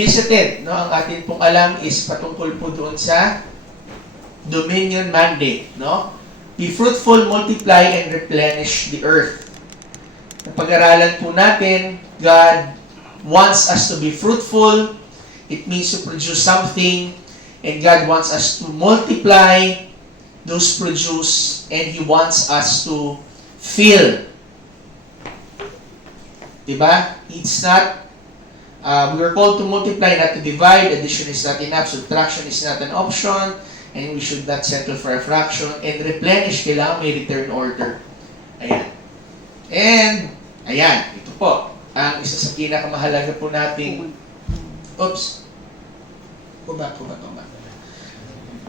revisited, no? Ang atin pong alam is patungkol po doon sa dominion mandate, no? Be fruitful, multiply, and replenish the earth. Napag-aralan po natin, God wants us to be fruitful. It means to produce something. And God wants us to multiply those produce. And He wants us to fill. Diba? It's not, we are called to multiply, not to divide. Addition is not enough. Subtraction is not an option. And we should not settle for a fraction. And replenish, kailangan may return order. Ayan. And, ayan, ito po. Ang isa sa pinakamahalaga po nating, oops. Kuba.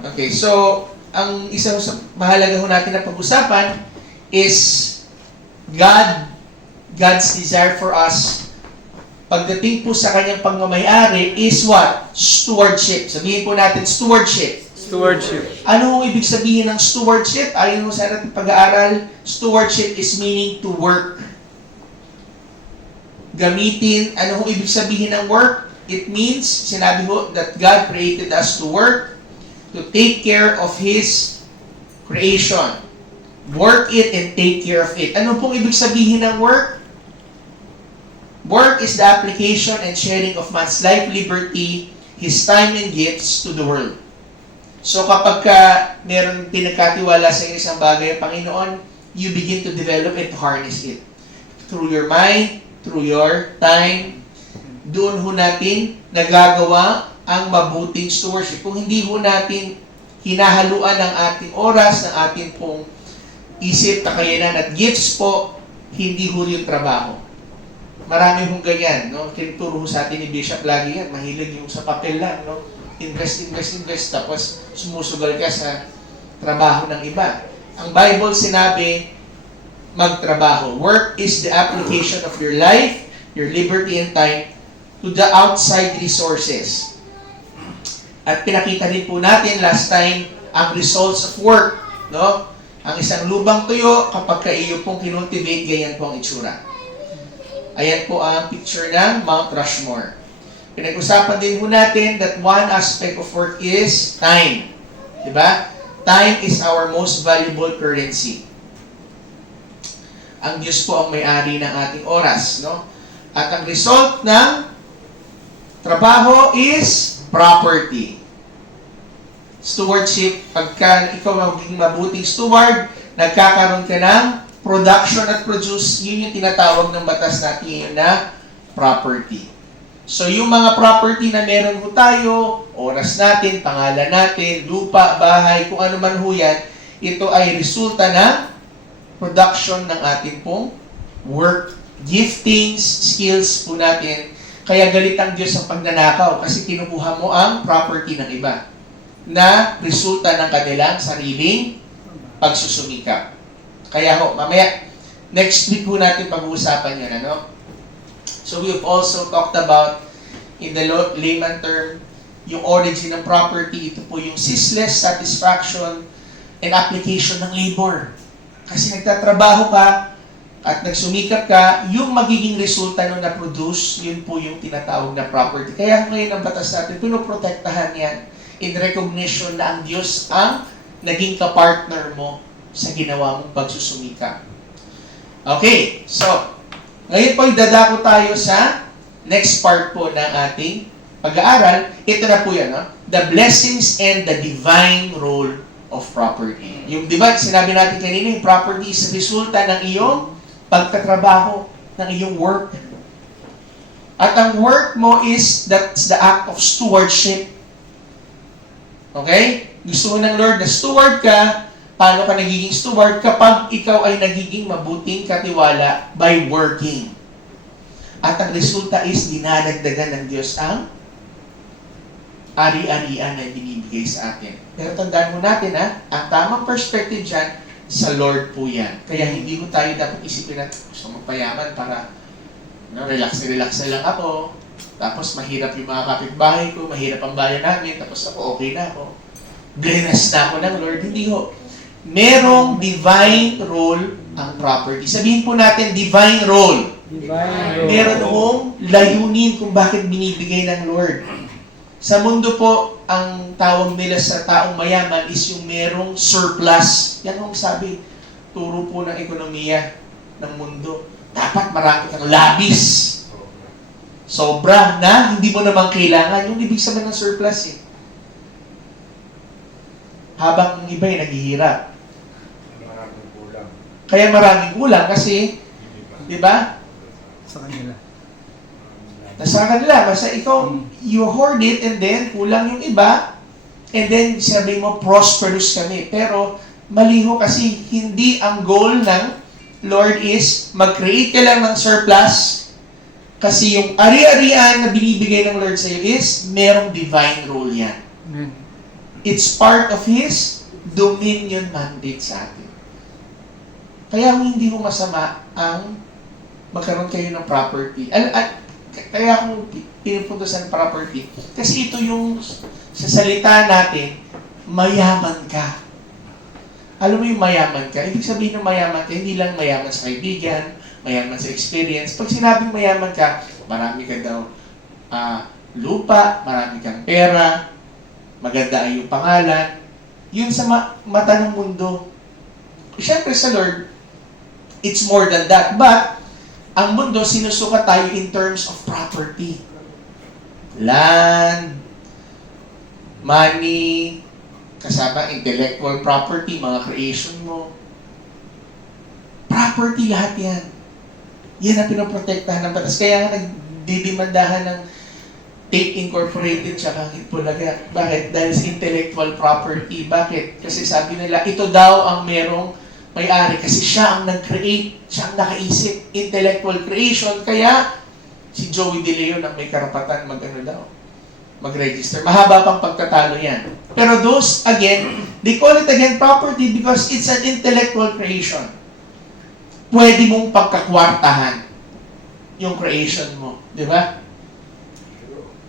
Okay, so, ang isa sa mahalaga ho natin na pag-usapan is God's desire for us pagdating po sa kanyang pagmamayari is what? Stewardship. Sabihin po natin, stewardship. Stewardship. Ano ang ibig sabihin ng stewardship? Ayon mo sa ating pag-aaral, stewardship is meaning to work. Gamitin, ano ang ibig sabihin ng work? It means, sinabi ho, that God created us to work, to take care of His creation. Work it and take care of it. Ano pong ibig sabihin ng work? Work is the application and sharing of man's life, liberty, his time and gifts to the world. So kapag meron pinagkatiwala sa isang bagay ang Panginoon, you begin to develop and to harness it. Through your mind, through your time, doon ho natin nagagawa ang mabuting stewardship. Kung hindi ho natin hinahaluan ng ating oras, ng ating pong isip, kakayanan at gifts po, hindi ho yung trabaho. Marami hong ganyan, no? Tinuturo sa atin ni Bishop lagi yan, mahilig yung sa papel lang, no? Invest, tapos sumusugal ka sa trabaho ng iba. Ang Bible sinabi, magtrabaho. Work is the application of your life, your liberty and time to the outside resources. At pinakita din po natin last time ang results of work, no? Ang isang lubang tuyo, kapag iyo pong kinultivate, ganyan po ang itsura. Ayan po ang picture ng Mount Rushmore. Pinag-usapan din po natin that one aspect of work is time. Diba? Time is our most valuable currency. Ang Diyos po ang may-ari ng ating oras, no? At ang result ng trabaho is property. Stewardship, pagka ikaw magiging mabuting steward, nagkakaroon ka ng production at produce, yun yung tinatawag ng batas natin yun na property. So, yung mga property na meron ho tayo, oras natin, pangalan natin, lupa, bahay, kung ano man ho yan, ito ay resulta ng production ng ating pong work, giftings, skills po natin. Kaya galit ang Diyos ang pagnanakaw kasi kinukuha mo ang property ng iba na resulta ng kanilang sariling pagsusumikap. Kaya ho, mamaya, next week ho natin pag-uusapan yun, ano? So we've also talked about, in the layman term, yung origin ng property. Ito po yung ceaseless satisfaction and application ng labor. Kasi nagtatrabaho ka at nagsumikap ka, yung magiging resulta nung na-produce, yun po yung tinatawag na property. Kaya ngayon ang batas natin, pinoprotektahan yan in recognition na ang Diyos ang naging kapartner mo sa ginawa mong pagsusumikap. Okay, so, ngayon po, dadako tayo sa next part po ng ating pag-aaral. Ito na po yan, no? The blessings and the divine role of property. Yung, di ba, sinabi natin kanina, yung property is resulta ng iyong pagtatrabaho, ng iyong work. At ang work mo is, that's the act of stewardship. Okay? Gusto mo ng Lord na steward ka. Paano ka nagiging steward? Kapag ikaw ay nagiging mabuting katiwala by working. At ang resulta is dinadagdagan ng Diyos ang ari-arian na binibigay sa atin. Pero tandaan mo natin, ang tamang perspective dyan, sa Lord po yan. Kaya hindi ko tayo dapat isipin na gusto magpayaman para relax na lang ako. Tapos mahirap yung mga kapitbahay ko, mahirap ang bayan namin, tapos ako okay na ako. Blessed na ako ng Lord. Hindi ho. Merong divine role ang property. Sabihin po natin, divine role. Meron hong layunin kung bakit binibigay ng Lord. Sa mundo po, ang tawag nila sa taong mayaman is yung merong surplus. Yan ang sabi, turo po ng ekonomiya ng mundo. Dapat marami kang labis. Sobra na, hindi mo naman kailangan. Yung ibig sabihin ng surplus eh. Habang ang iba ay naghihirap. Maraming kulang. Kaya maraming kulang kasi, di ba? Sa kanila. Nasa kanila, basta ikaw, you hoard it and then kulang yung iba and then sabi mo, prosperous kami. Pero mali ho kasi hindi ang goal ng Lord is mag-create ka lang ng surplus kasi yung ari-arian na binibigay ng Lord sa iyo is merong divine rule yan. Amen. It's part of His dominion mandate sa atin. Kaya hindi mo masama ang magkaroon kayo ng property. Kaya kung pinupunto sa property, kasi ito yung sa salita natin, mayaman ka. Alam mo yung mayaman ka? Ibig sabihin ng mayaman ka, hindi lang mayaman sa kaibigan, mayaman sa experience. Pag sinabing mayaman ka, marami ka daw lupa, marami kang pera, maganda ay yung pangalan. Yun sa mata ng mundo. Siyempre sa Lord, it's more than that. But, ang mundo, sinusukat tayo in terms of property. Land, money, kasama intellectual property, mga creation mo. Property lahat yan. Yan ang pinoprotektahan ng batas. Kaya nga nagdidimandahan ng Tape Incorporated tsaka Hitbulaga. Bakit? Dahil sa intellectual property. Bakit? Kasi sabi nila, ito daw ang merong may-ari. Kasi siya ang nag-create, siya ang nakaisip. Intellectual creation. Kaya si Joey De Leon ang may karapatan mag-register. Mahaba pang pagtatalo yan. Pero those, again, they call it again property because it's an intellectual creation. Pwede mong pagkakwartahan yung creation mo. Di ba?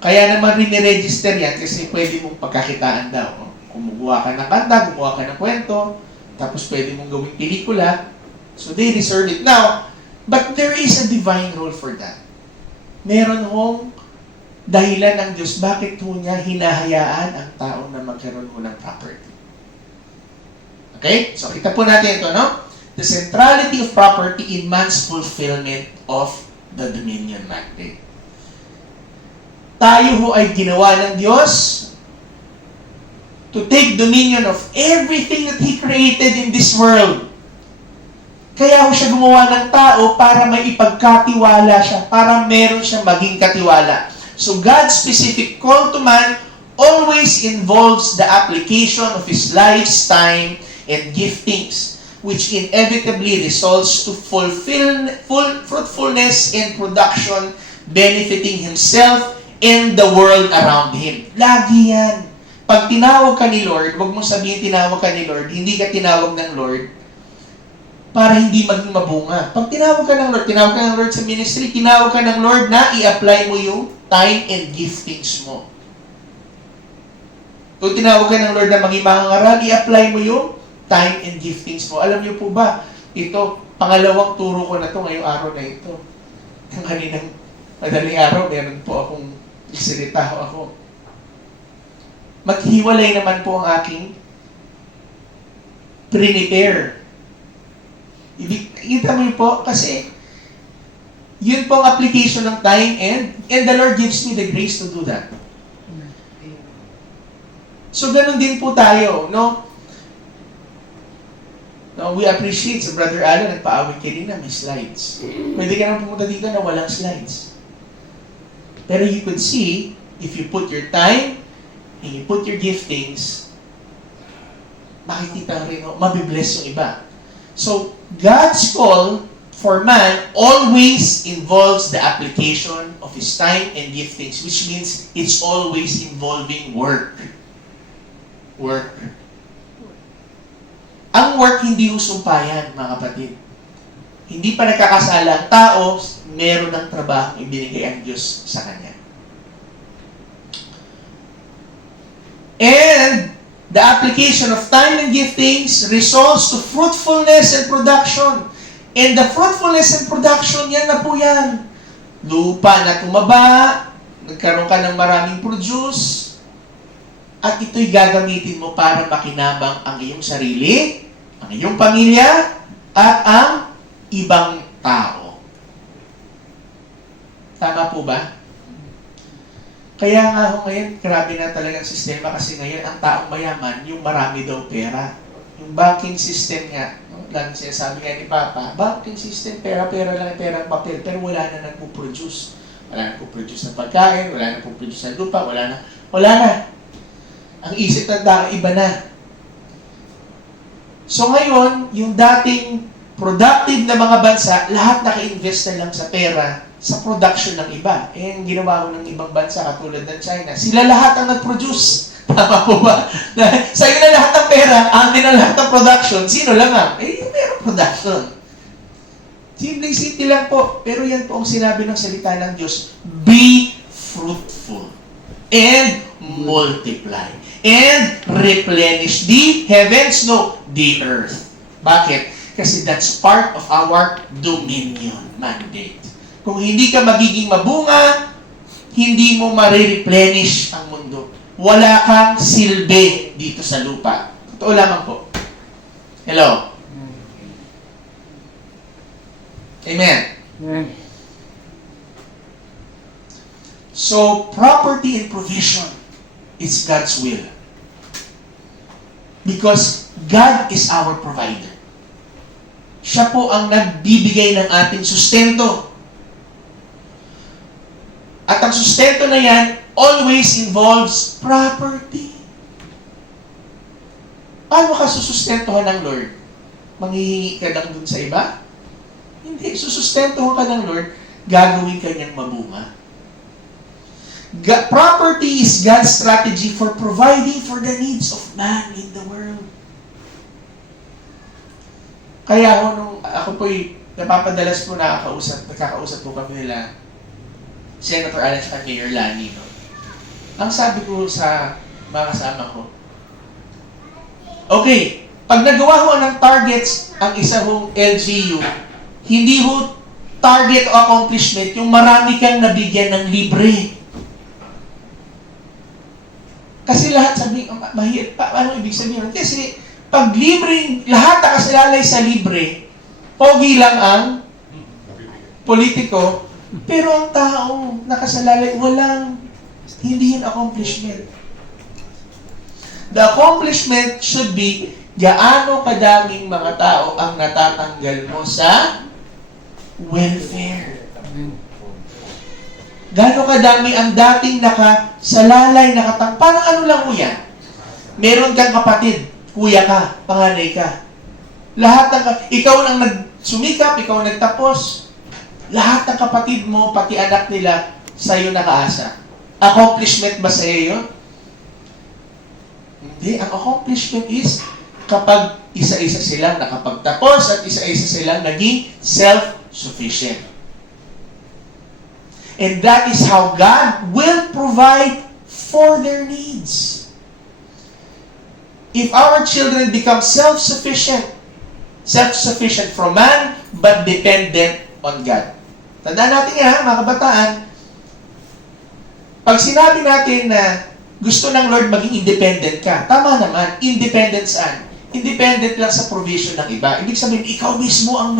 Kaya naman rin-register yan kasi pwede mong pagkakitaan daw. Kung gumawa ka ng kanta, gumawa ka ng kwento, tapos pwede mong gawing pelikula. So they reserve it now. But there is a divine role for that. Meron hong dahilan ng Diyos, bakit ho niya hinahayaan ang tao na magkaroon ho ng property. Okay? So, kita po natin ito, no? The centrality of property in man's fulfillment of the dominion mandate. Tayo ho ay ginawa ng Diyos to take dominion of everything that He created in this world. Kaya ho siya gumawa ng tao para may ipagkatiwala siya, para meron siyang maging katiwala. So God's specific call to man always involves the application of his life's time and giftings, which inevitably results to fruitfulness and production, benefiting himself and the world around him. Lagi yan. Pag tinawag ka ni Lord, huwag mong sabihin tinawag ka ni Lord, hindi ka tinawag ng Lord para hindi maging mabunga. Pag tinawag ka ng Lord sa ministry, tinawag ka ng Lord na i-apply mo yung time and giftings mo. Kung tinawag ka ng Lord na maging mangangaral, i-apply mo yung time and giftings mo. Alam niyo po ba, ito, pangalawang turo ko na to ngayong araw na ito. Ang kaninang madaling araw, meron po akong isalita ako. Maghiwalay naman po ang aking prepare. Kita mo yun po, kasi yun po ang application ng time and the Lord gives me the grace to do that. So, ganun din po tayo, no? No, we appreciate sa Brother Alan, nagpaawit kayo na may slides. Pwede ka nang pumunta dito na walang slides. Pero you could see, if you put your time and you put your giftings, makikita rin, mabibless yung iba. So, God's call for man always involves the application of his time and giftings, which means it's always involving work. Work. Ang work hindi usumpayan, mga kapatid. Hindi pa nagkakasala ang tao, meron ng trabaho ibinigay ang Diyos sa kanya. And the application of time and giftings results to fruitfulness and production. And the fruitfulness and production, yan na po yan. Lupa na tumaba, nagkaroon ka ng maraming produce, at ito'y gagamitin mo para makinabang ang iyong sarili, ang iyong pamilya, at ang ibang tao. Tama po ba? Kaya nga ho ngayon, grabe na talagang sistema kasi ngayon, ang taong mayaman, yung marami daw pera. Yung banking system nga, lang sinasabi nga ni Papa, banking system, pera-pera lang, pera papel, pero wala na nagpo-produce. Wala na nagpo-produce ng pagkain, wala na nagpo-produce ng lupa, wala na. Ang isip ng tao, iba na. So ngayon, yung dating productive na mga bansa, lahat naka-invest na lang sa pera, sa production ng iba. Eh, yung ginawa ko ng ibang bansa, katulad ng China, sila lahat ang nag-produce. Tama po ba? Sa'yo na lahat ng pera, amin na lahat ng production, sino lang ang? Yung meron production. Simple lang po. Pero yan po ang sinabi ng salita ng Diyos, be fruitful and multiply and replenish the heavens, no, the earth. Bakit? Kasi that's part of our dominion mandate. Kung hindi ka magiging mabunga, hindi mo marireplenish ang mundo. Wala kang silbi dito sa lupa. Totoo lamang po. Hello? Amen. So, property and provision is God's will. Because God is our provider. Siya po ang nagbibigay ng ating sustento. At ang sustento na yan always involves property. Paano ka susustentuhan ng Lord? Manghihingi ka lang dun sa iba? Hindi. Susustentuhan ka ng Lord, gagawin ka niyang mabunga. Property is God's strategy for providing for the needs of man in the world. Kaya nung ako po'y napapadalas po nakakausap po kami nila, Senator Alan at Mayor Lani, no? Ang sabi ko sa mga kasama ko, okay, pag nagawa ho ng targets ang isa hong LGU, hindi ho target o accomplishment yung marami kang nabigyan ng libre. Kasi lahat sabi, mahirap pa, ano ibig sabihin? Kasi pag libre, lahat nakasalalay sa libre, pogi lang ang politiko, pero ang tao nakasalalay, hindi yun accomplishment. The accomplishment should be, gaano kadaming mga tao ang natatanggal mo sa welfare. Gaano kadami ang dating nakasalalay, parang ano lang mo yan? Meron kang kapatid, kuya ka, panganay ka. Ikaw ang nagsumikap, ikaw ang nagtapos. Lahat ng kapatid mo, pati anak nila, sa'yo nakaasa. Accomplishment ba sa'yo yun? Hindi. Ang accomplishment is kapag isa-isa silang nakapagtapos at isa-isa silang naging self-sufficient. And that is how God will provide for their needs. If our children become self-sufficient from man, but dependent on God. Tandaan natin yan, mga kabataan, pag sinabi natin na gusto ng Lord maging independent ka, tama naman, independent saan? Independent lang sa provision ng iba. Ibig sabihin, ikaw mismo ang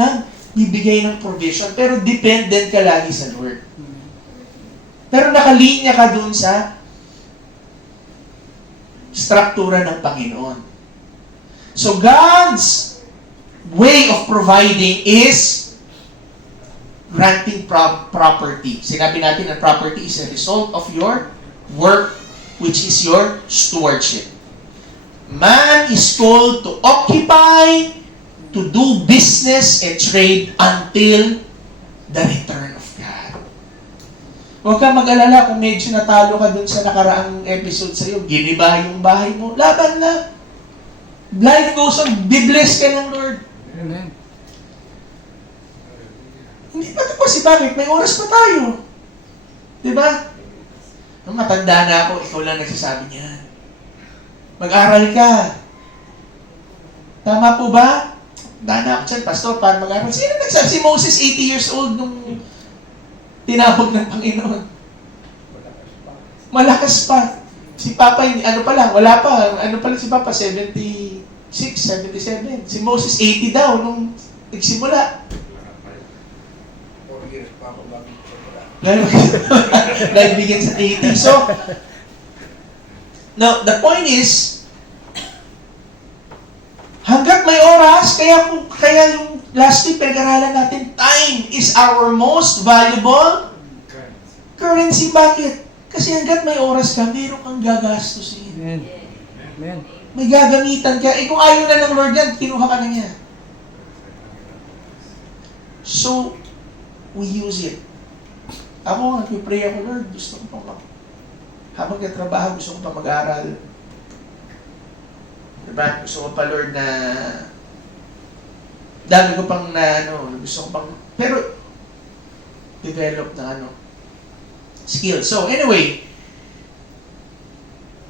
bibigay ng provision, pero dependent ka lagi sa Lord. Pero nakalinya ka dun sa struktura ng Panginoon. So God's way of providing is granting property. Sinabi natin na property is a result of your work, which is your stewardship. Man is called to occupy, to do business and trade until the return of God. Huwag kang mag-alala kung medyo natalo ka dun sa nakaraang episode sa'yo, giniba yung bahay mo, laban na. Life goes on, be-blessed ka ng Lord. Amen. Hindi pa tapos, bakit? May oras pa tayo. Diba? Nung matanda na ako, ikaw lang nagsasabi niyan. Mag-aral ka. Tama po ba? Dana ako dyan, pastor, para mag-aral. Sino nagsabi? Si Moses, 80 years old nung tinawag ng Panginoon. Malakas pa. Si Papa, ano pa lang, wala pa. Ano pa lang si Papa, 76, 77. Si Moses, 80 daw nung nagsimula. 4 years pa ako bago ito wala. Life begins at 80. So, now, the point is, hanggat may oras, kaya yung last week pinag-aralan natin, time is our most valuable currency. Bakit? Kasi hanggat may oras ka, meron kang gagastusin. Amen. Amen. May gagamitan ka. Kung ayaw na ng Lord yan, kinuha ka na niya. So, we use it. Ako, nag-pray ako, Lord, gusto ko pang habang katrabaho, gusto ko pa mag-aral. Diba? Gusto ko pa, Lord, na dami ko pang gusto ko pang, pero develop na skill. So, anyway,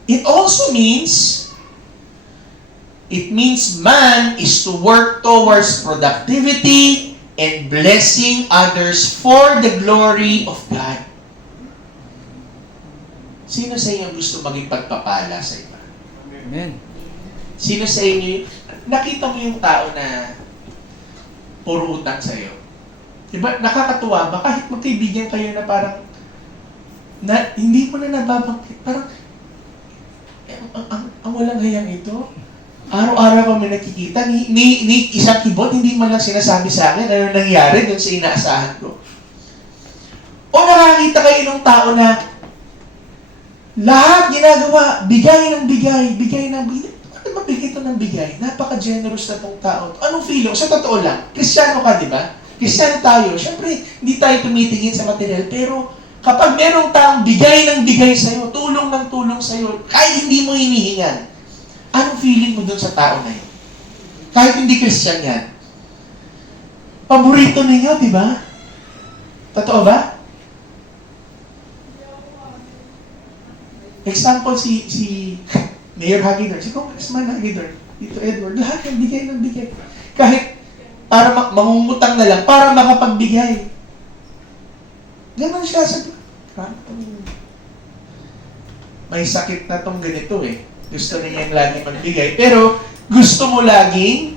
it also means man is to work towards productivity and blessing others for the glory of God. Sino sa inyo gusto maging pagpapala sa iba? Amen. Sino sa inyo, nakita mo yung tao na puro utang sa'yo? Diba, nakakatuwa ba? Kahit magkaibigan kayo na parang, hindi mo na nababangkit. Parang, ang walang hayang ito. Araw-araw kami nakikita, ni isang kibot, hindi man lang sinasabi sa akin ano nangyari dun sa inaasahan ko. O nakakita kayo ng tao na lahat ginagawa, bigay ng bigay. Bakit mabigay ito ng bigay? Napaka-generous na tong tao. Anong feeling? Sa totoo lang, Kristiyano ka, di ba? Kristiyano tayo. Siyempre, hindi tayo tumitingin sa material, pero kapag merong taong bigay ng bigay sa'yo, tulong ng tulong sa'yo, kahit hindi mo hinihingan, anong feeling mo dun sa tao na yun? Kahit hindi Christian yan. Paborito ninyo, di ba? Totoo ba? Example, si Mayor Hagedorn, si Congressman Hagedorn, Tito Edward, lahat ng bigay. Kahit para mangungutang na lang, para makapagbigay. Ganon siya. May sakit na tong ganito eh. Gusto niya yung laging magbigay. Pero gusto mo laging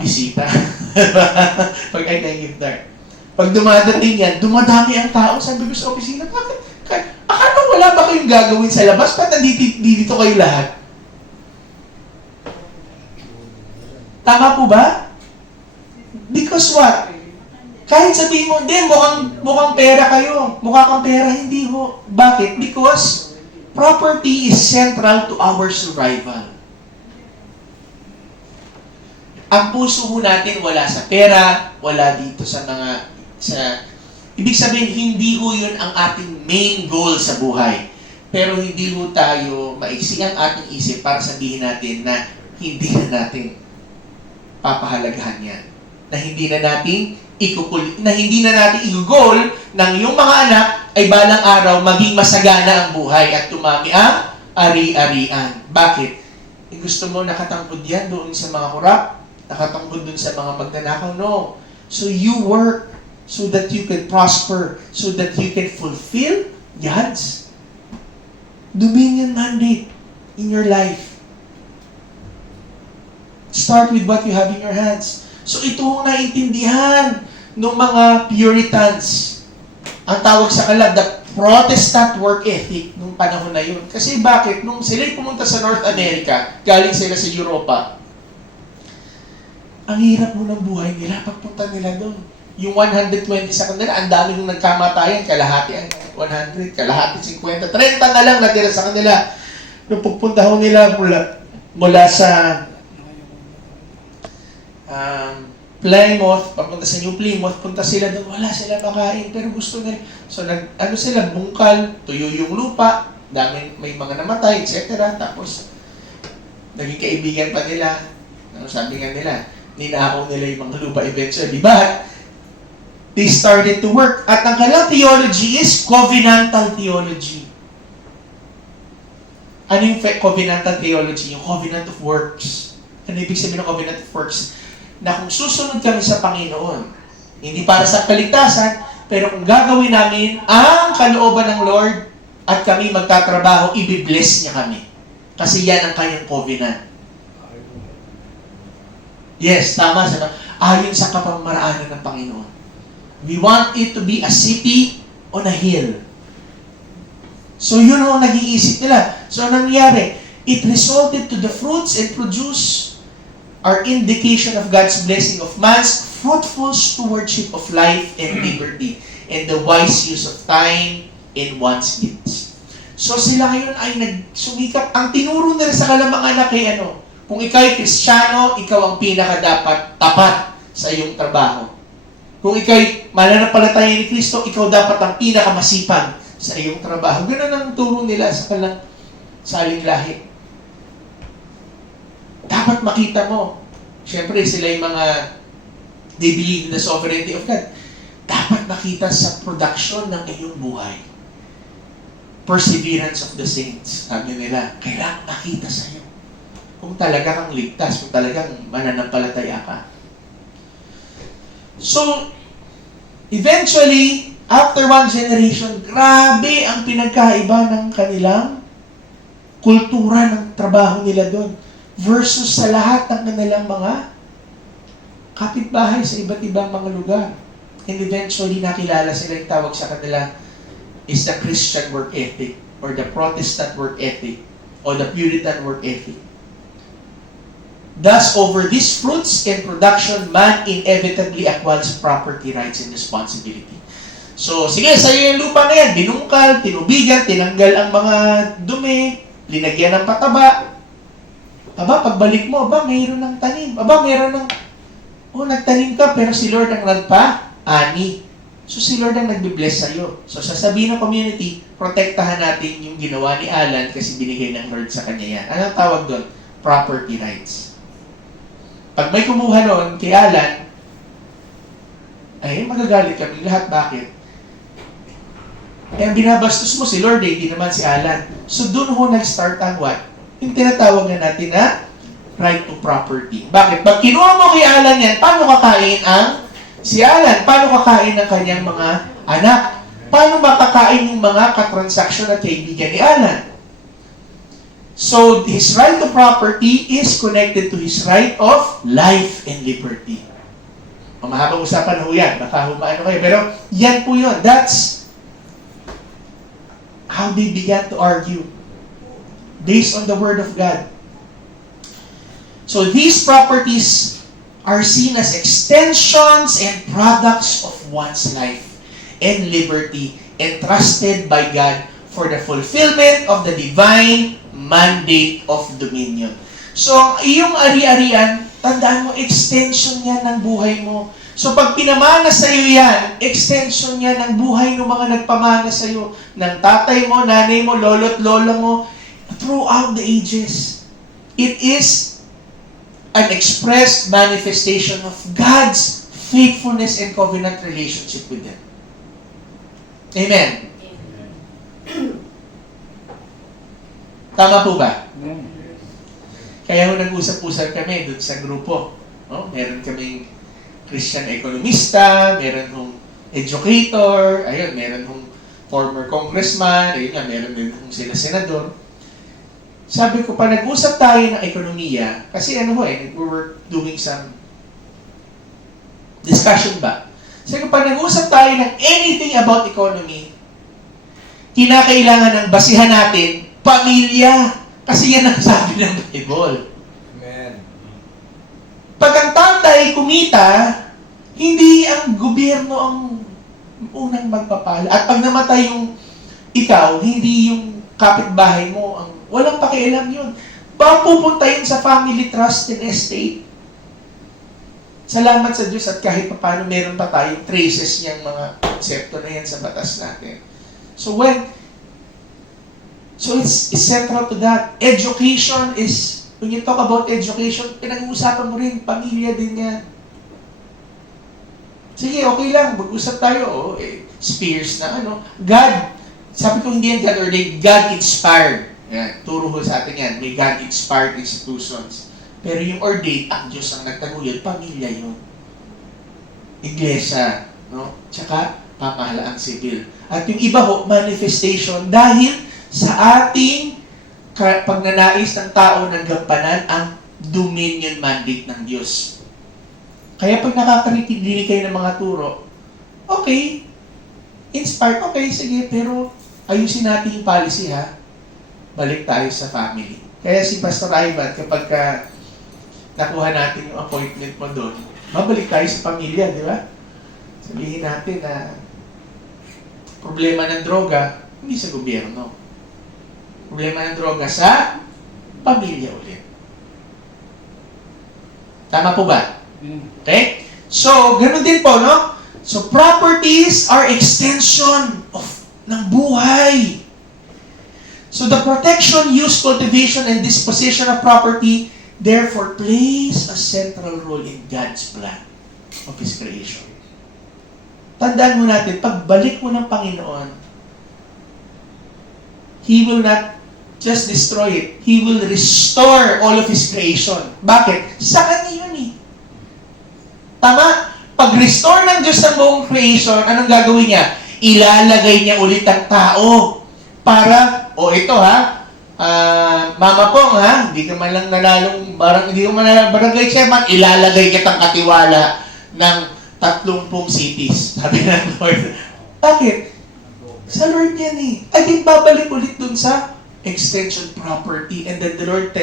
bisita. Pag I can give that. Pag dumadating yan, dumadami ang tao, sabi ko sa opisina, bakit? Akala wala ba kayong gagawin sa labas? Ba't nandito kayo lahat? Tama po ba? Because what? Kahit sabihin mo, hindi, mukhang pera kayo. Mukha kang pera, hindi ho. Bakit? Because property is central to our survival. Ang puso ho natin wala sa pera, wala dito sa ibig sabihin, hindi ho yun ang ating main goal sa buhay. Pero hindi ho tayo maiksi ang ating isip para sabihin natin na hindi na natin papahalagahan yan. Na hindi na natin i-goal ng yung mga anak ay balang araw maging masagana ang buhay at tumami ang ari-arian. Bakit? Gusto mo nakatangkod yan doon sa mga kurap? Nakatangkod doon sa mga magnanakaw? No. So you work so that you can prosper, so that you can fulfill God's dominion mandate in your life. Start with what you have in your hands. So ito ang naintindihan ng mga Puritans. Ang tawag sa kanila, the Protestant work ethic nung panahon na yun. Kasi bakit? Nung sila'y pumunta sa North America, galing sila sa Europa, ang hirap mo ng buhay nila pagpunta nila doon. Yung 120 sa kanila, ang dami nung nagkamatayan, kalahati ang 100, kalahati 50, 30 na lang natira sa kanila. Nung pupunta ho nila mula sa Plymouth, papunta sa New Plymouth, punta sila doon, wala sila makain, pero gusto nila. So, sila, bungkal, tuyo yung lupa, may mga namatay, etc. Tapos, naging kaibigan pa nila. Sabi nga nila, ninakaw nila yung mga lupa eventually. But, they started to work. At ang kanilang theology is covenantal theology. Ano yung covenantal theology? Yung covenant of works. Ano ibig sabihin ng covenant of works? Na kung susunod kami sa Panginoon, hindi para sa kaligtasan, pero kung gagawin namin ang kalooban ng Lord at kami magtatrabaho, ibibless niya kami. Kasi yan ang kanyang covenant. Yes, tama. Ayon sa kapamaraanan ng Panginoon. We want it to be a city on a hill. So yun ang nag-iisip nila. So anong nangyari? It resulted to the fruits and produce are indication of God's blessing of man's fruitful stewardship of life and liberty and the wise use of time in one's gifts. So sila ngayon ay nagsumikap. Ang tinuro nila sa kalamangan na kay kung ikaw ay Kristiyano, ikaw ang pinaka-dapat tapat sa iyong trabaho. Kung ikaw ay mananampalataya ni Kristo, ikaw dapat ang pinaka-masipag sa iyong trabaho. Ganun ang turo nila sa kanilang saling lahi. Dapat makita mo, siyempre sila yung mga they believe in the sovereignty of God. Dapat makita sa production ng iyong buhay. Perseverance of the saints. Sabi nila, kailangan makita sa iyo. Kung talaga kang ligtas, kung talagang mananampalataya ka. So, eventually, after one generation, grabe ang pinagkaiba ng kanilang kultura ng trabaho nila doon versus sa lahat ng kanilang mga kapitbahay sa iba't ibang mga lugar. And eventually, nakilala sila yung tawag sa kanila is the Christian work ethic or the Protestant work ethic or the Puritan work ethic. Thus, over these fruits and production, man inevitably acquires property rights and responsibility. So, sige, sa'yo yung lupa na yan. Binungkal, tinubigan, tinanggal ang mga dumi, linagyan ng pataba. Aba, pagbalik mo, mayroon ng tanim. Mayroon ng, nagtanim ka, pero si Lord ang nagpa-ani. So, si Lord ang nagbibless sa'yo. So, sasabihin ng community, protektahan natin yung ginawa ni Alan kasi binigay ng Lord sa kanya yan. Anong tawag doon? Property rights. Pag may kumuha noon kay Alan, ay magagalit kami lahat. Bakit? Ang binabastos mo si Lord, hindi naman si Alan. So doon ho nag-start ang what? Yung tinatawag na natin na right to property. Bakit? Pag kinuha mo kay Alan yan, paano kakain si Alan? Paano kakain ang kanyang mga anak? Paano makakain yung mga katransaksyon at kaibigan ni Alan? So, his right to property is connected to his right of life and liberty. Mahabang usapan ho yan. Baka humaano kayo. Pero yan po yun. That's how they began to argue. Based on the Word of God. So, these properties are seen as extensions and products of one's life and liberty entrusted by God for the fulfillment of the divine mandate of dominion. So, ang iyong ari-arian, tandaan mo, extension yan ng buhay mo. So, pag pinamana sa iyo yan, extension yan ng buhay ng mga nagpamana sa iyo, ng tatay mo, nanay mo, lolo't lola mo, throughout the ages. It is an expressed manifestation of God's faithfulness and covenant relationship with them. Amen. Tama po ba? Amen. Kaya nag-usap-usap kami doon sa grupo. Meron kaming Christian economista, meron hong educator, ayun, meron hong former congressman, ayun nga, meron din hong sila senador. Sabi ko, pa nag-usap tayo ng ekonomiya, kasi we were doing some discussion ba? Sabi ko, pa nag-usap tayo ng anything about economy, kinakailangan ng basihan natin, pamilya. Kasi yan ang sabi ng Bible. Amen. Pag ang tatay kumita, hindi ang gobyerno ang unang magpapala. At pag namatay yung ikaw, hindi yung kapitbahay mo, ang walang pakialam yun. Pupunta yun sa family trust and estate. Salamat sa Diyos at kahit paano meron pa tayong traces niyang mga konsepto na yan sa batas natin. So it's central to that. Education is, when you talk about education, pinag-uusapan mo rin, pamilya din yan. Sige, okay lang, mag-usap tayo. Spears na God, sabi ko hindi yan God ordained, God inspired. Yan, turo ho sa atin yan. May God-inspired institutions. Pero yung ordained, ang Diyos ang nagtaguyod, pamilya yun. Iglesia, no? Tsaka, pamahalaang civil. At yung iba ho, manifestation, dahil sa ating pagnanais ng tao ng gampanan ang dominion mandate ng Diyos. Kaya pag nakakarinig kayo ng mga turo, okay, inspired, okay, sige, pero ayusin natin yung policy, ha? Balik tayo sa family. Kaya si Pastor Ivan, kapag nakuha natin yung appointment mo doon, mabalik tayo sa pamilya, di ba? Sabihin natin na problema ng droga, hindi sa gobyerno. Problema ng droga sa pamilya ulit. Tama po ba? Okay? So, ganun din po, no? So, properties are extension ng buhay. So, the protection, use, cultivation, and disposition of property therefore plays a central role in God's plan of His creation. Tandaan mo natin, pagbalik mo ng Panginoon, He will not just destroy it. He will restore all of His creation. Bakit? Sa Kanya yun eh. Tama? Pag-restore ng Diyos ng buong creation, anong gagawin niya? Ilalagay niya ulit ang tao para, ito ha, Mama Pong ha, hindi ka man lang nanalong, hindi ka man nanalong barangay chairman, ilalagay kitang katiwala ng 30 cities. Sabi ng Lord. Bakit? Sa Lord yan eh. Ay, di babalik ulit dun sa extension property. And then the Lord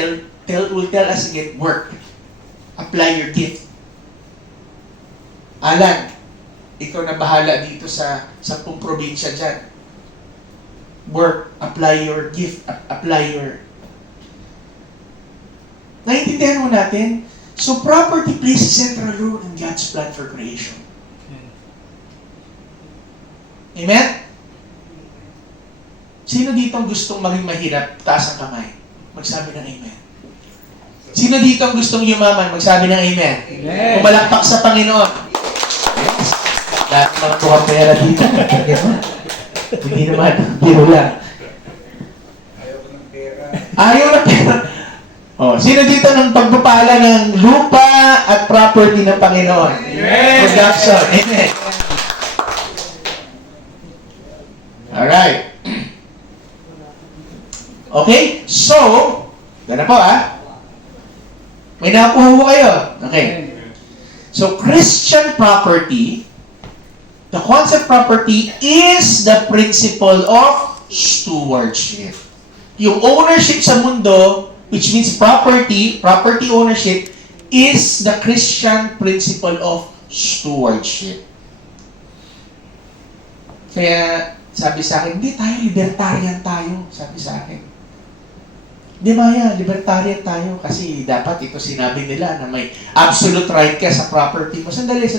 will tell us again, work. Apply your gift. Alan, ikaw na bahala dito sa 10 probinsya dyan. Work, apply your gift, apply your... Naiintindihan mo natin? So property plays a central role in God's plan for creation. Amen? Sino dito ang gustong maging mahirap? Taas ang kamay. Magsabi ng amen. Sino dito ang gustong yumaman? Magsabi ng amen. Amen. Pumalakpak sa Panginoon. Yes. Lahat ng mga pera dito. Hindi naman. Biro lang. Ayaw ko ng pera. Ayaw na pera. Sino dito ng pagpapala ng lupa at property ng Panginoon? Amen. Production. Amen. Alright. Okay? So, gana po may nakakuha po kayo. Okay. So, Christian property, the concept property is the principle of stewardship. Yung ownership sa mundo, which means property ownership, is the Christian principle of stewardship. Kaya, sabi sa akin, hindi tayo, libertarian tayo, sabi sa akin. Hindi Maya, libertarian tayo kasi dapat ito sinabi nila na may absolute right ka sa property mo. Sandali.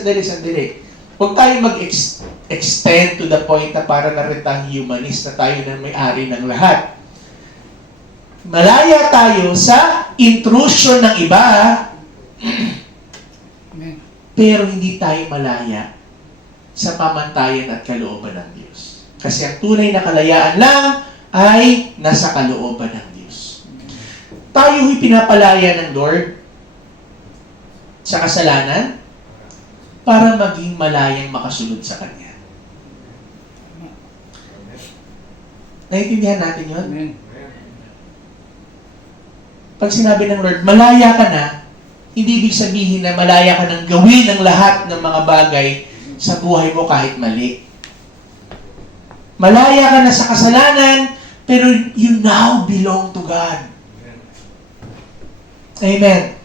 Huwag tayo mag-extend to the point na para na rin tayong humanist na tayo na may-ari ng lahat. Malaya tayo sa intrusion ng iba, pero hindi tayo malaya sa pamantayan at kalooban ng Diyos. Kasi ang tunay na kalayaan lang ay nasa kalooban ng Diyos. Tayo'y pinapalaya ng Lord sa kasalanan para maging malayang makasunod sa Kanya. Naiintindihan natin yun? Amen. Pag sinabi ng Lord, malaya ka na, hindi ibig sabihin na malaya ka ng gawin ang lahat ng mga bagay sa buhay mo kahit mali. Malaya ka na sa kasalanan, pero you now belong to God. Amen.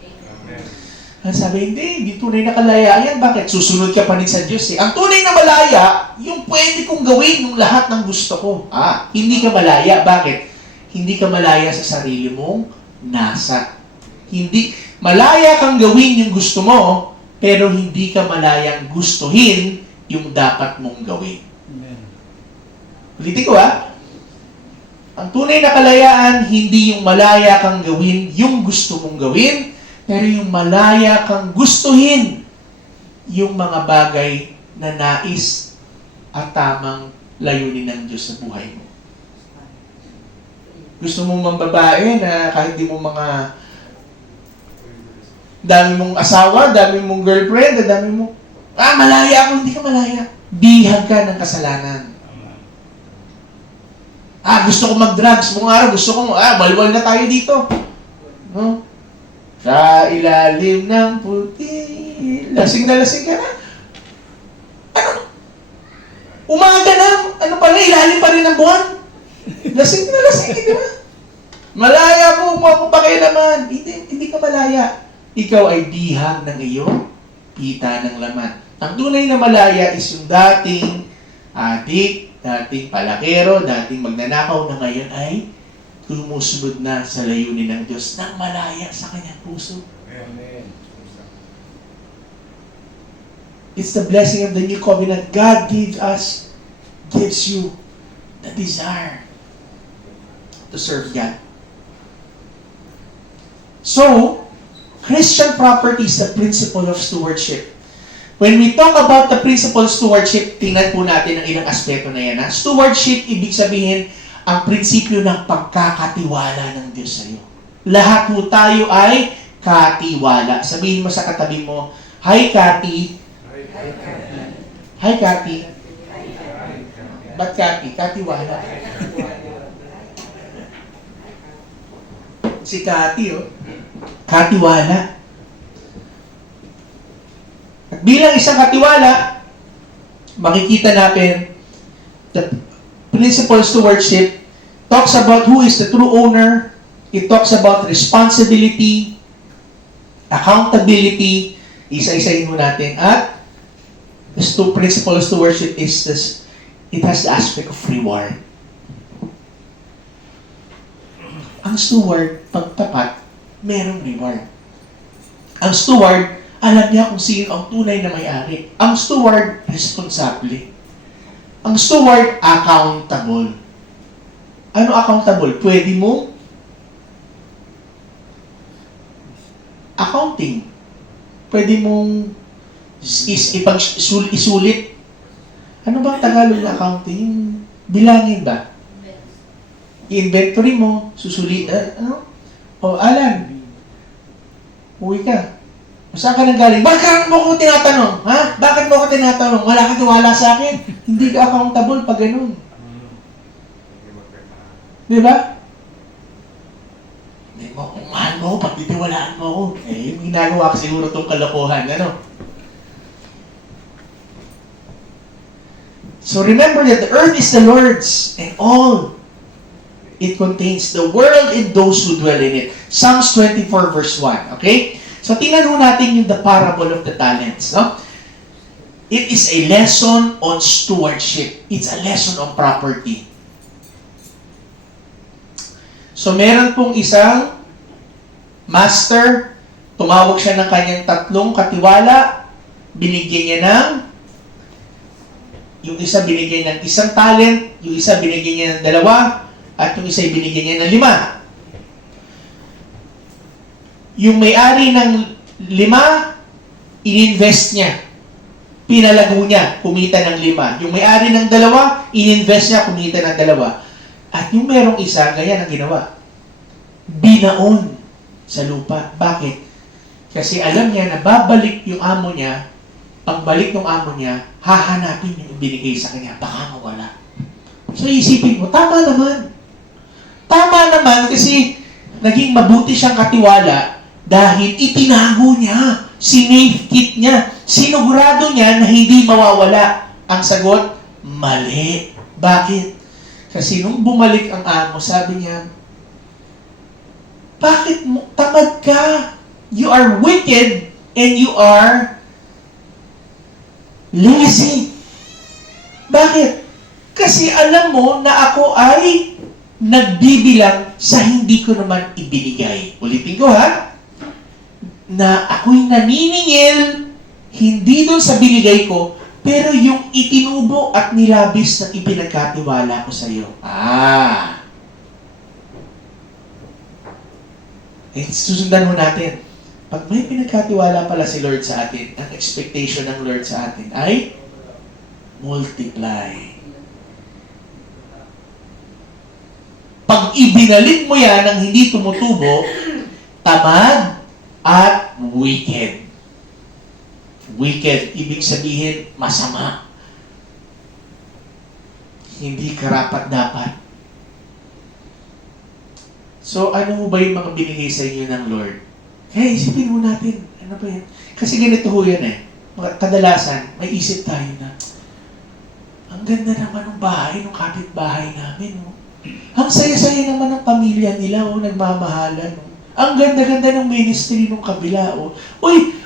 Ang sabi, hindi tunay na kalaya. Yan, bakit? Susunod ka pa rin sa Diyos eh. Ang tunay na malaya, yung pwede kong gawin ng lahat ng gusto ko. Hindi ka malaya. Bakit? Hindi ka malaya sa sarili mong nasa. Malaya kang gawin yung gusto mo, pero hindi ka malayang gustuhin yung dapat mong gawin. Amen. Ulitin ko ang tunay na kalayaan, hindi yung malaya kang gawin yung gusto mong gawin, pero yung malaya kang gustuhin yung mga bagay na nais at tamang layunin ng Diyos sa buhay mo. Gusto mo mang babae na kahit di mo mga dami mong asawa, dami mong girlfriend, dami mo, malaya ako, hindi ka malaya. Bihag ka ng kasalanan. Gusto ko mag-drugs. Buong araw, gusto ko, balwal na tayo dito. No? Sa ilalim ng puti, lasing na lasing ka na. Umaga na, ilalim pa rin ng buwan. Lasing na lasing, di ba? Malaya mo pa kayo naman. Hindi ka malaya. Ikaw ay bihag ng iyong pita ng laman. Ang tunay na malaya is yung dating adik, dating palakero, dating magnanakaw na ngayon ay tumusunod na sa layunin ng Diyos nang malaya sa kanyang puso. Amen. It's the blessing of the new covenant. God gives you the desire to serve God. So, Christian property is the principle of stewardship. When we talk about the principle of stewardship, tingnan po natin ang ilang aspeto na yan. Stewardship, ibig sabihin, ang prinsipyo ng pagkakatiwala ng Diyos sa iyo. Lahat po tayo ay katiwala. Sabihin mo sa katabi mo, "Hi, Kati." Hi, Kati. Ba't Kati? Katiwala. Si Kati, katiwala. At bilang isang katiwala, makikita natin the principle of stewardship talks about who is the true owner. It talks about responsibility, accountability. Isa-isahin mo natin. At the principle of stewardship is this. It has the aspect of reward. Ang steward, pag tapat, merong reward. Ang steward, alam niya kung sino ang tunay na may-ari. Ang steward, responsable. Ang steward, accountable. Ano accountable? Pwede mo accounting. Pwede mong isulit. Ano ba ang Tagalog na accounting? Yung bilangin ba? I-inventory mo, susulit, Alan, uwi ka. Saan ka nang galing? Bakit mo ko tinatanong? Ha? Bakit mo ko tinatanong? Wala ka tiwala sa akin. Hindi ka accountable pag ganun. Di ba? Hindi mo, kung mahal mo ko, pagtitiwalaan mo ko. Yung ginagawa ko siguro itong kalokohan. So remember that the earth is the Lord's and all it contains, the world and those who dwell in it. Psalms 24 verse 1. Okay? So tingnan mo natin yung the parable of the talents. No? It is a lesson on stewardship. It's a lesson on property. So meron pong isang master, tumawag siya ng kanyang 3 katiwala, binigyan niya ng, yung isa binigyan ng 1 talent, yung isa binigyan niya ng 2, at yung isa binigyan niya ng 5. Yung may-ari ng 5, ininvest niya. Pinalago niya, kumita ng 5. Yung may-ari ng 2, ininvest niya, kumita ng 2. At yung merong isa, gaya ng ginawa. Binaon sa lupa. Bakit? Kasi alam niya na babalik yung amo niya, pagbalik ng amo niya, hahanapin yung binigay sa kanya. Baka mawala. So isipin mo, tama naman. Tama naman kasi naging mabuti siyang katiwala dahil itinago niya, sinafekit niya, sinugurado niya na hindi mawawala. Ang sagot, mali. Bakit? Kasi nung bumalik ang amo, sabi niya, bakit mo, tamad ka? You are wicked and you are lazy. Bakit? Kasi alam mo na ako ay nagbibilang sa hindi ko naman ibinigay. Ulitin ko ha, na ako'y naniningil, hindi doon sa binigay ko, pero yung itinubo at nilabis na ipinagkatiwala ko sa iyo. Susundan mo natin. Pag may pinagkatiwala pala si Lord sa atin, ang expectation ng Lord sa atin ay multiply. pag ibinalik mo yan ng hindi tumutubo, tamad at wicked. Wicked, ibig sabihin, masama. Hindi karapat-dapat. So, ano ba yung mga binigay sa inyo ng Lord? Kaya isipin mo natin, ano ba yan? Kasi ganito ho yan eh. Kadalasan, may isip tayo na, ang ganda naman ng bahay, ng kapitbahay namin. Oh. Ang saya-saya naman ng pamilya nila, oh, nagmamahalan. Oh. Ang ganda-ganda ng ministry ng kabila. Oh. Uy,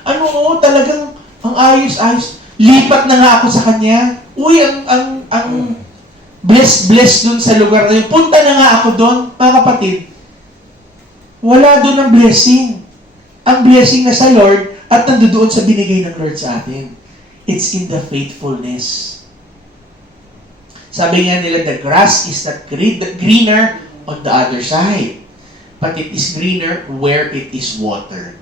talagang ang ayos-ayos. Lipat na nga ako sa kanya. Uy, ang blessed dun sa lugar na yun. Punta na nga ako doon, mga kapatid. Wala doon ang blessing. Ang blessing na sa Lord at nandoon sa binigay ng Lord sa atin. It's in the faithfulness. Sabi nga nila, the grass is not greener on the other side, but it is greener where it is watered.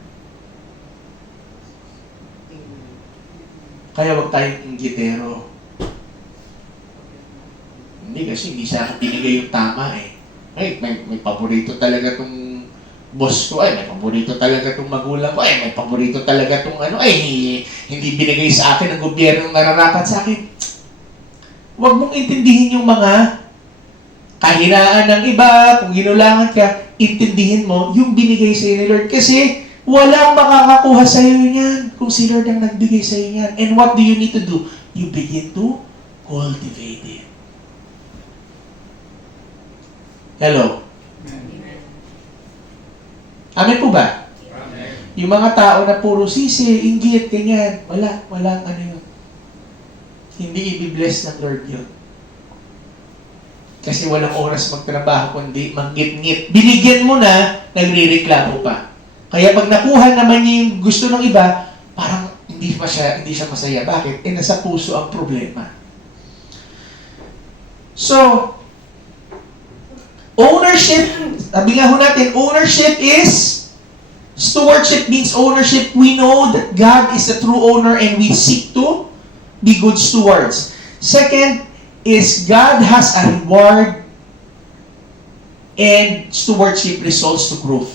Kaya wag tayong inggitero. Hindi kasi hindi sa akin binigay yung tama eh. Ay, may paborito talaga tong boss ko, ay may paborito talaga tong magulang ko, ay may paborito talaga tong hindi binigay sa akin ng gobyerno ng nararapat sa akin. Huwag mong intindihin yung mga kahinaan ng iba, kung ginulangan ka, intindihin mo yung binigay sa iyo ni Lord. Kasi walang makakakuha sa iyo niyan kung si Lord ang nagbigay sa iyo niyan. And what do you need to do? You begin to cultivate it. Hello? Amen po ba? Amen. Yung mga tao na puro sisi, inggit, ganyan, walang ano yun. Hindi i-bless ng Lord yun. Kasi walang oras magtrabaho, kundi manggit-ngit. Binigyan mo na, nagre-reklamo pa. Kaya pag nakuha naman niya yung gusto ng iba, parang hindi siya masaya. Bakit? Nasa puso ang problema. So, ownership, sabi nga ho natin, ownership is, stewardship means ownership. We know that God is the true owner and we seek to be good stewards. Second is God has a reward and stewardship results to growth.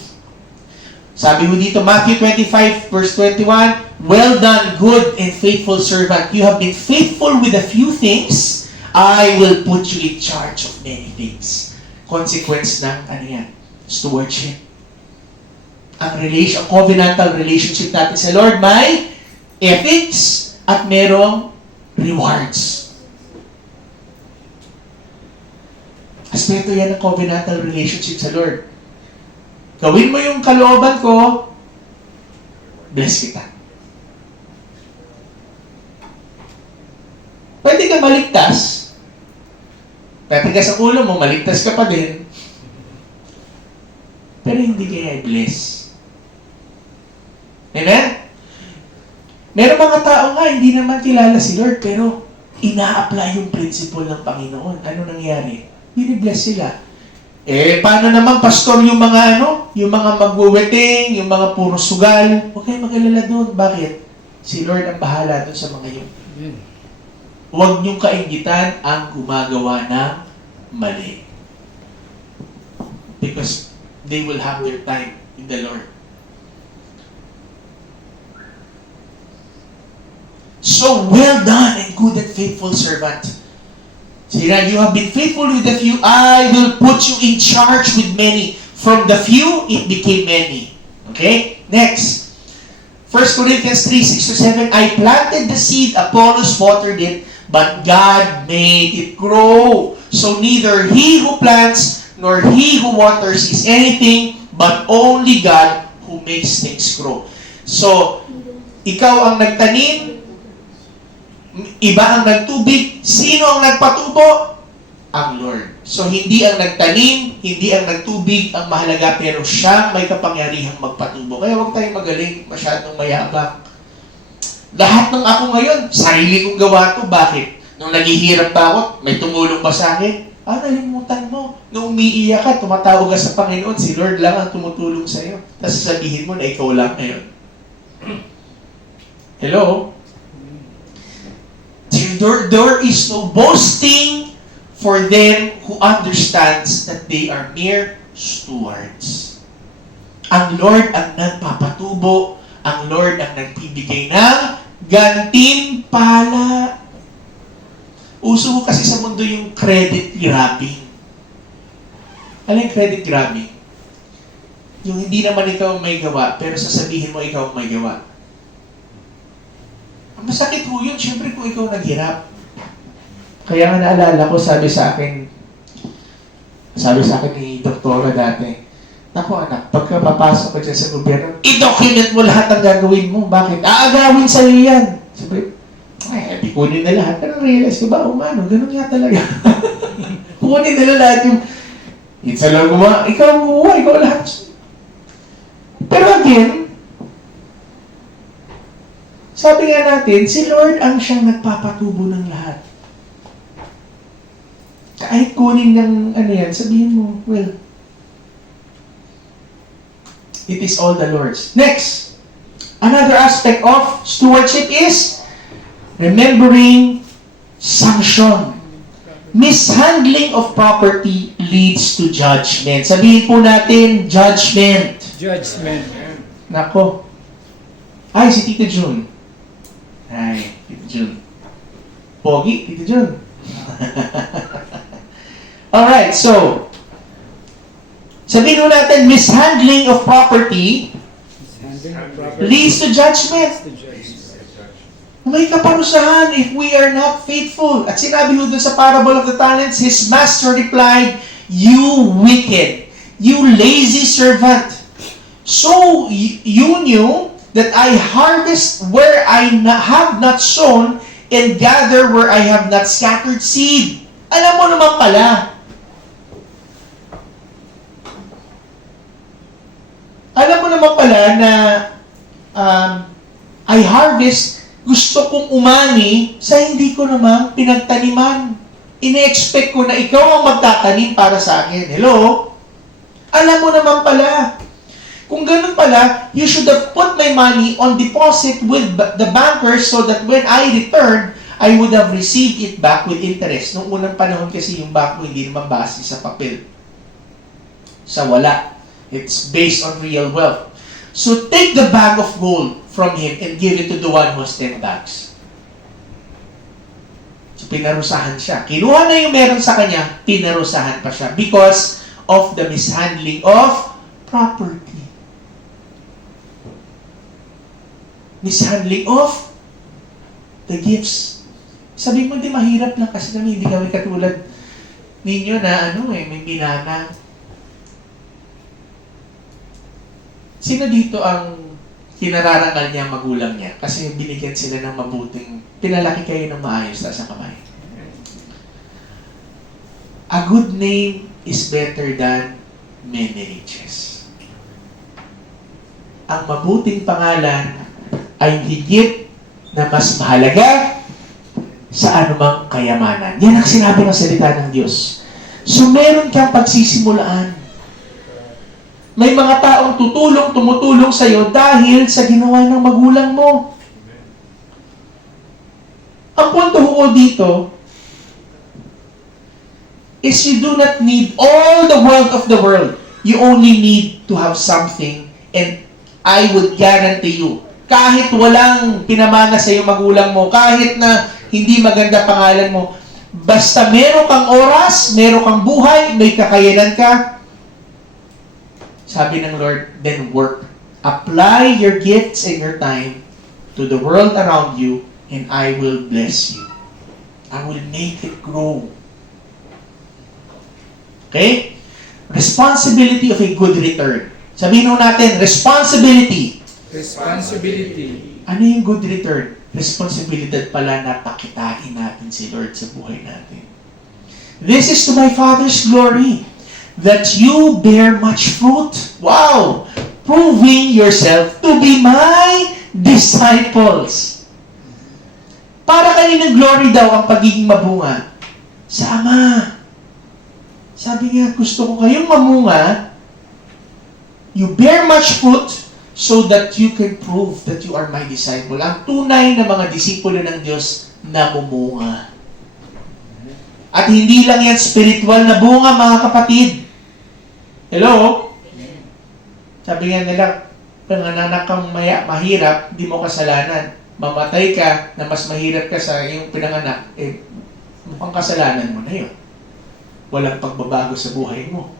Sabi ho dito, Matthew 25 verse 21, well done, good and faithful servant. You have been faithful with a few things. I will put you in charge of many things. Consequence ng stewardship. Ang covenantal relationship natin sa Lord may ethics at merong rewards. Aspeto yan ng covenantal relationship sa Lord. Gawin mo yung kalooban ko, bless kita. Pwede ka maligtas, tatigas ang ulo mo, maligtas ka pa din, pero hindi kaya i-bless. Amen? Meron mga tao nga, hindi naman kilala si Lord, pero ina-apply yung principle ng Panginoon. Ano nangyari? Binibless sila. Paano naman, pastor, yung mga yung mga magweweting, yung mga puro sugal? Huwag kayong mag-alala doon. Bakit? Si Lord ang bahala doon sa mga yun. Huwag niyong kainggitan ang gumagawa ng mali. Because they will have their time in the Lord. So, well done and good and faithful servant. Sira, you have been faithful with the few, I will put you in charge with many. From the few, it became many. Okay? Next. 1 Corinthians 3:6-7, I planted the seed, Apollos watered it, but God made it grow. So neither he who plants nor he who waters is anything, but only God who makes things grow. So, ikaw ang nagtanim, iba ang nagtubig, sino ang nagpatubo? Ang Lord. So, hindi ang nagtanim, hindi ang nagtubig ang mahalaga, pero siya may kapangyarihang magpatubo. Kaya huwag tayong magaling, masyadong mayabang. Lahat ng ako ngayon, sarili kong gawa to. Bakit? Nung naghihirap pa ako, may tumulong ba sa akin? Nalimutan mo. Nung umiiyak ka, tumatawag ka sa Panginoon, si Lord lang ang tumutulong sa iyo. Tapos sasabihin mo na ikaw lang ngayon. Hello? There is no boasting for them who understands that they are mere stewards. Ang Lord ang nagpapatubo, ang Lord ang nagbibigay ng gantimpala. Uso kasi sa mundo yung credit grabbing. Ano yung credit grabbing? Yung hindi naman ikaw ang may gawa, pero sasabihin mo ikaw ang may gawa. Ang masakit ho yun, syempre kung ikaw naghirap. Kaya nga naalala ko, sabi sa akin ni doktora dati, naku anak, pagka papasok ka dyan sa gobyerno, i-document mo lahat ang gagawin mo. Bakit? Aagawin sa'yo yan. Sabi, di kunin na lahat. Pero realize ko ba, umano, ganun nga talaga. Kunin nila lahat yung, isa lang gumawa, ikaw ang gumawa, ikaw lahat. Pero again, sabi nga natin, si Lord ang siyang nagpapatubo ng lahat. Kahit kunin ng sabihin mo, well, it is all the Lord's. Next, another aspect of stewardship is remembering sanction. Mishandling of property leads to judgment. Sabihin po natin, judgment. Judgment. Nako. Ay, si Tito Jun. Ay, Tito Jun. Pogi, Tito Jun. Alright, so, sabihin mo natin, mishandling of property leads to judgment. May kaparusahan if we are not faithful. At sinabi ho dun sa parable of the talents, his master replied, "You wicked, you lazy servant. So you knew that I harvest where I have not sown and gather where I have not scattered seed." Alam mo naman pala. Alam mo naman pala na I harvest, gusto kong umani sa hindi ko naman pinagtaniman. Ine-expect ko na ikaw ang magtatanim para sa akin. Hello? Alam mo naman pala. Kung ganun pala, you should have put my money on deposit with the bankers so that when I returned, I would have received it back with interest. Noong unang panahon kasi yung bangko hindi naman base sa papel. Sa wala. It's based on real wealth. So take the bag of gold from him and give it to the one who has 10 bags. So pinarusahan siya. Kinuha na yung meron sa kanya, pinarusahan pa siya because of the mishandling of property. Mishandling of the gifts. Sabi mo, hindi mahirap lang kasi kami, hindi kami katulad ninyo na may binana. Sino dito ang kinararangal niya magulang niya? Kasi binigyan sila ng mabuting, pinalaki kayo ng maayos sa kamay. A good name is better than many riches. Ang mabuting pangalan ay higit na mas mahalaga sa anumang kayamanan. Yan ang sinabi ng salita ng Diyos. So meron kang pagsisimulaan. May mga taong tumutulong sa iyo dahil sa ginawa ng magulang mo. Ang punto ho dito is you do not need all the wealth of the world. You only need to have something, and I would guarantee you, kahit walang pinamana sa iyo magulang mo, kahit na hindi maganda pangalan mo, basta meron kang oras, meron kang buhay, may kakayanan ka, sabi ng Lord, then work. Apply your gifts and your time to the world around you, and I will bless you. I will make it grow. Okay? Responsibility of a good return. Sabihin mo natin, responsibility. Responsibility. Ano yung good return? Responsibilidad pala na pakitain natin si Lord sa buhay natin. This is to my Father's glory, that you bear much fruit. Wow! Proving yourself to be my disciples. Para kanina glory daw ang pagiging mabunga? Sa Ama. Sabi nga, gusto ko kayong mamunga, you bear much fruit, so that you can prove that you are my disciple. Ang tunay na mga disipulo ng Diyos na mumunga. At hindi lang yan spiritual na bunga, mga kapatid. Hello? Sabi nga nila, panganak kang mahirap, di mo kasalanan. Mamatay ka na mas mahirap ka sa iyong pinanganak, mukhang kasalanan mo na yun. Walang pagbabago sa buhay mo.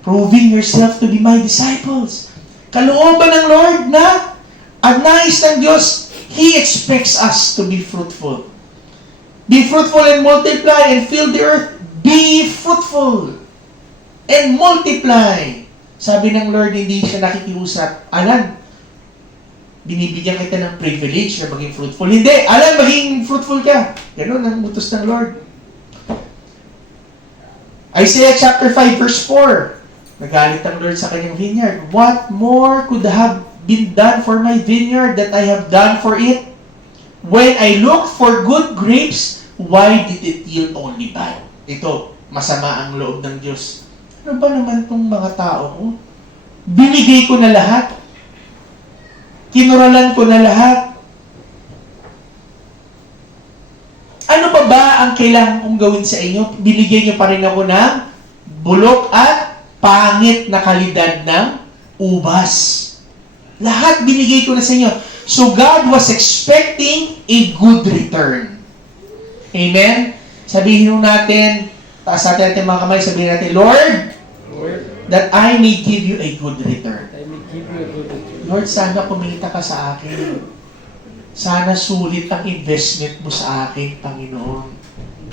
Proving yourself to be my disciples. Kalooban ng Lord na at nais ng Diyos, He expects us to be fruitful. Be fruitful and multiply and fill the earth. Be fruitful and multiply. Sabi ng Lord, hindi siya nakikiusap. Alan, binibigyan kita ng privilege na maging fruitful. Hindi, Alan, maging fruitful ka. Ganun ang utos ng Lord. Isaiah chapter 5 verse 4. Nagalit ang Lord sa kanyang vineyard. What more could have been done for my vineyard that I have done for it? When I looked for good grapes, why did it yield only bad? Ito, masama ang loob ng Diyos. Ano ba naman itong mga tao ko? Binigay ko na lahat. Kinuralan ko na lahat. Ano pa ba ang kailangan kong gawin sa inyo? Binigyan niyo pa rin ako ng bulok at pangit na kalidad ng ubas. Lahat binigay ko na sa inyo. So God was expecting a good return. Amen? Sabihin natin, taas natin mga kamay, sabihin natin, Lord, that I may give you a good return. I may give you a good return. Lord, sana kumita ka sa akin. Sana sulit ang investment mo sa akin, Panginoon.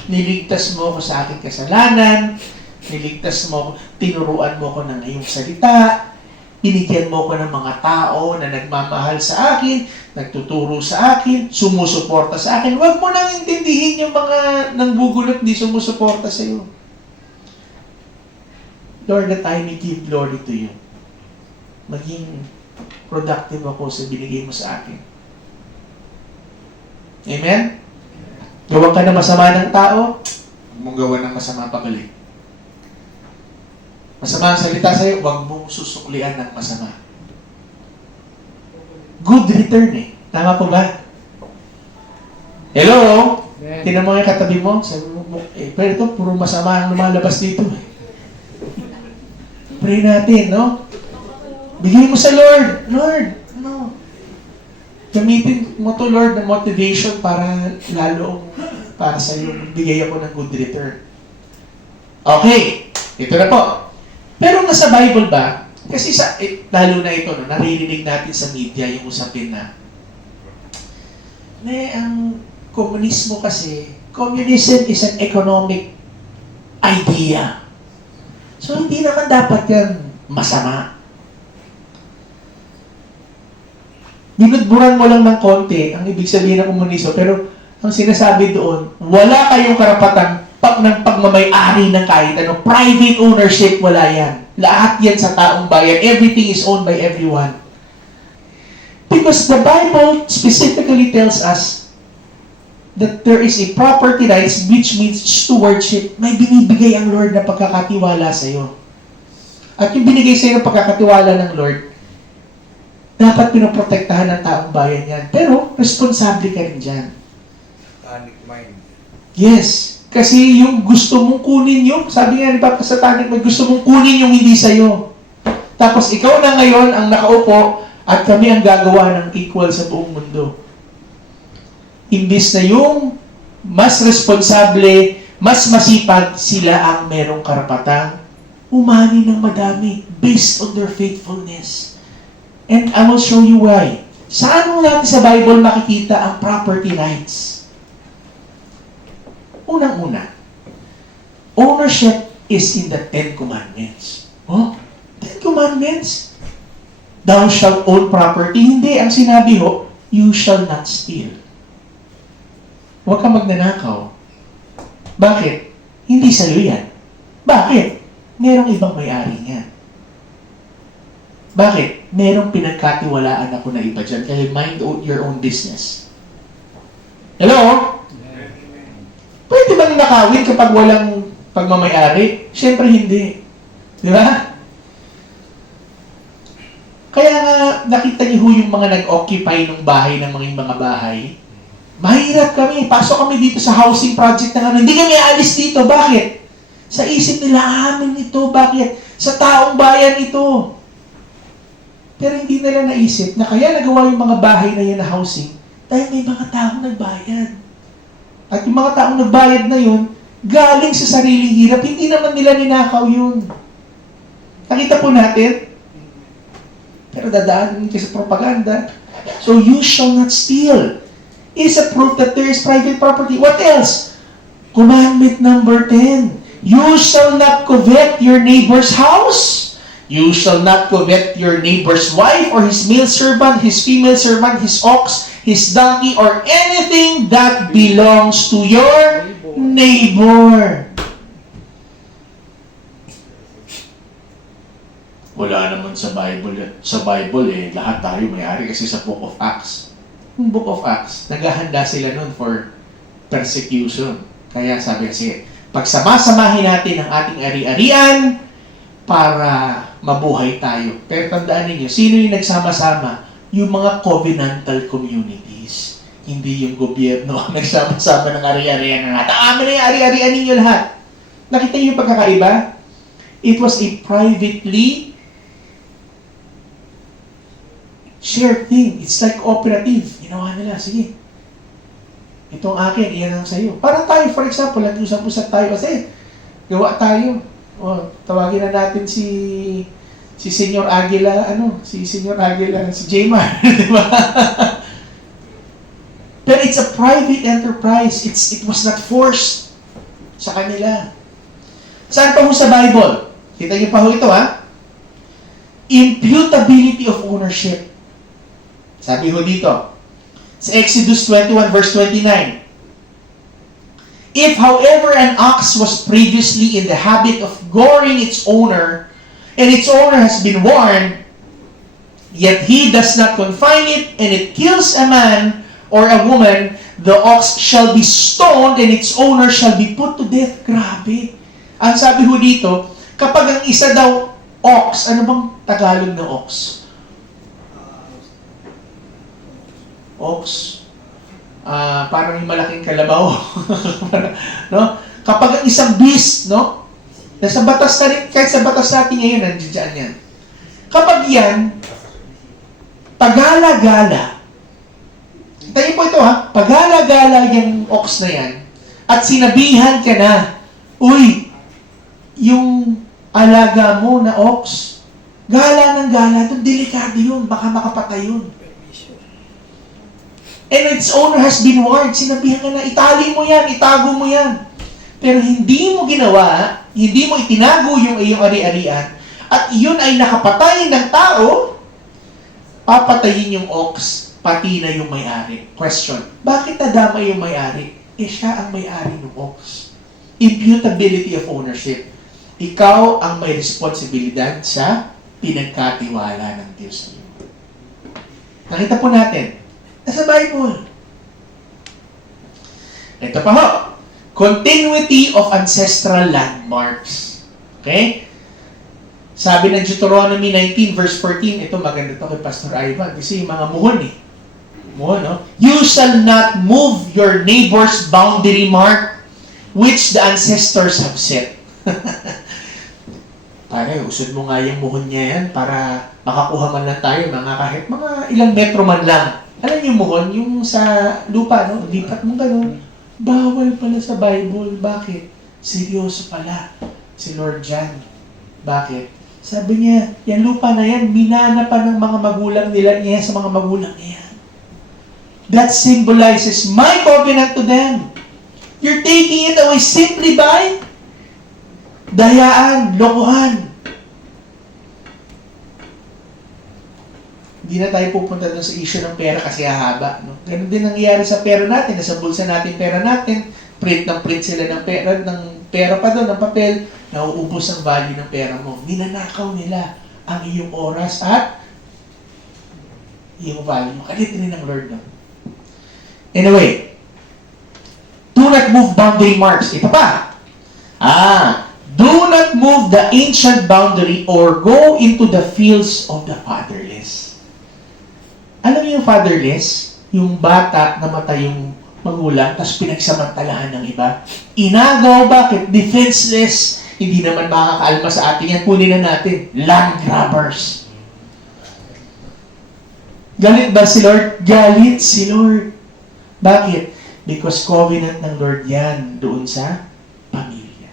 Niligtas mo ako sa aking kasalanan. Niligtas mo ako, tinuruan mo ako ng iyong salita. Binigyan mo ako ng mga tao na nagmamahal sa akin, nagtuturo sa akin, sumusuporta sa akin. Huwag mo nang intindihin yung mga nanggugulot di sumusuporta sa iyo. Lord, that I may give glory to you. Maging productive ako sa binigay mo sa akin. Amen? Gawa ka na masama ng tao, huwag mong gawa ng masama pabalik. Masama ang salita sa'yo, huwag mong susuklian ng masama. Good return eh. Tama po ba? Hello? Amen. Tinan mo yung katabi mo, sabi mo, pero ito, puro masama ang lumalabas dito. Pray natin, no? Bigay mo sa Lord. Lord, ano? Gamitin mo to, Lord, na motivation para lalong para sa iyo. Bigay ako ng good return. Okay. Ito na po. Pero nasa Bible ba? Kasi lalo na ito, no, naririnig natin sa media yung usapin na ang komunismo kasi, communism is an economic idea. So, hindi naman dapat yan masama. Binudburan mo lang ng konti ang ibig sabihin ng komunismo, pero ang sinasabi doon, wala kayong karapatang ng pagmamay-ari ng kahit ano. Private ownership, wala yan. Lahat yan sa taong bayan. Everything is owned by everyone. Because the Bible specifically tells us that there is a property rights, which means stewardship. May binibigay ang Lord na pagkakatiwala sa iyo. At yung binigay sa iyo ng pagkakatiwala ng Lord, dapat pinoprotektahan ng taong bayan yan. Pero, responsable ka rin dyan. Panic mind. Yes. Kasi yung gusto mong kunin yung, sabi nga ni Papa Satanic, may gusto mong kunin yung hindi sa'yo. Tapos ikaw na ngayon ang nakaupo at kami ang gagawa ng equal sa buong mundo. Imbis na yung mas responsable, mas masipag, sila ang merong karapatang umani ng madami based on their faithfulness. And I will show you why. Saan mo natin sa Bible makikita ang property rights? Unang-una, ownership is in the Ten Commandments. Oh, Ten Commandments? Thou shalt own property. Hindi, ang sinabi ho, you shall not steal. Huwag ka magnanakaw. Bakit? Hindi sa'yo yan. Bakit? Merong ibang may-ari niyan. Bakit? Merong pinagkatiwalaan ako na iba dyan. Kaya mind your own business. Hello? Pwede bang nakawin kapag walang pagmamayari? Siyempre hindi. Di ba? Kaya nga, nakita niyo yung mga nag-occupy ng bahay ng mga bahay. Mahirap kami. Pasok kami dito sa housing project na ano. Hindi kami aalis dito. Bakit? Sa isip nila, amin ito. Bakit? Sa taong bayan ito. Pero hindi nila naisip na kaya nagawa yung mga bahay na yun na housing dahil may mga taong nagbayad. At yung mga taong nagbayad na yun, galing sa sariling hirap. Hindi naman nila ninakaw yun. Nakita po natin. Pero dadaan kayo sa propaganda. So, you shall not steal. Is a proof that there is private property. What else? Commandment number 10. You shall not covet your neighbor's house. You shall not covet your neighbor's wife or his male servant, his female servant, his ox, his donkey, or anything that belongs to your neighbor. Wala naman sa Bible. Sa Bible lahat tayo may-ari kasi sa Book of Acts. Yung Book of Acts, naghahanda sila nun for persecution. Kaya sabi kasi, pagsama-samahin natin ang ating ari-arian para mabuhay tayo. Pero tandaan ninyo, sino yung nagsama-sama? Yung mga covenantal communities. Hindi yung gobyerno ang nagsama-sama ng ari-arian ng lahat. Amin na yung ari-arian ninyo lahat. Nakita niyo yung pagkakaiba? It was a privately shared thing. It's like operative. Ginawa nila, sige. Itong akin, iyan ang sa'yo. Parang tayo, for example, nag-usap-usap tayo kasi gawa tayo. O, tawagin na natin si Senyor Aguila, si Senyor Aguila, si Jaymar, di ba? But it's a private enterprise. It was not forced sa kanila. Saan pa ho sa Bible? Kita niyo pa ho ito, ha? Imputability of ownership. Sabi ho dito, sa Exodus 21 verse 29, if however an ox was previously in the habit of goring its owner, and its owner has been warned, yet he does not confine it, and it kills a man or a woman, the ox shall be stoned, and its owner shall be put to death. Grabe. Ang sabi ho dito, kapag ang isa daw ox, ano bang Tagalog na ox? Ox. Parang yung malaking kalabaw. No? Kapag ang isang beast, no? Nasa batas na rin, kahit sa batas natin ngayon, nandiyan yan. Kapag yan, pagala-gala, tayo po ito ha, pagala-gala yung ox na yan, at sinabihan ka na, uy, yung alaga mo na ox, gala ng gala, ito delikado yun, baka makapatay yun. And its owner has been warned, sinabihan ka na, itali mo yan, itago mo yan. Pero hindi mo ginawa, hindi mo itinago yung iyong ari-arian, at yun ay nakapatay ng tao, papatayin yung ox, pati na yung may-ari. Question, bakit nadama yung may-ari? Siya ang may-ari ng ox. Imputability of ownership. Ikaw ang may responsibilidad sa pinagkatiwala ng Diyos sa iyo. Nakita po natin, nasa Bible. Ito pa ho. Continuity of ancestral landmarks. Okay? Sabi ng Deuteronomy 19 verse 14, ito maganda to kay Pastor Ivan kasi yung mga muhon Muhon, no? You shall not move your neighbor's boundary mark which the ancestors have set. Pare, usod mo nga yung muhon niya yan para makakuha man lang tayo kahit mga ilang metro man lang. Alam niyo muhon, yung sa lupa, no? Lipat mo gano'n. Bawal pala sa Bible. Bakit? Seryoso pala si Lord John. Bakit? Sabi niya, yan lupa na yan, minana pa ng mga magulang nila niya sa mga magulang niya. That symbolizes my covenant to them. You're taking it away simply by dayaan, lokohan. Hindi na tayo pupunta doon sa issue ng pera kasi hahaba. No? Ganun din nangyayari sa pera natin. Nasa bulsa natin pera natin. Print sila ng pera pa doon, ng papel. Nauubos ang value ng pera mo. Ninanakaw nila ang iyong oras at iyong value mo. Kalit rin ng Lord. No? Anyway, do not move boundary marks. Ito pa. Do not move the ancient boundary or go into the fields of the fatherless. Alam niyo yung fatherless? Yung bata na matay yung magulang, tapos pinagsamantalahan ng iba. Inagaw, bakit? Defenseless. Hindi naman makakaalma sa atin yan. Kunin na natin. Land grabbers. Galit ba si Lord? Galit si Lord. Bakit? Because covenant ng Lord yan doon sa pamilya.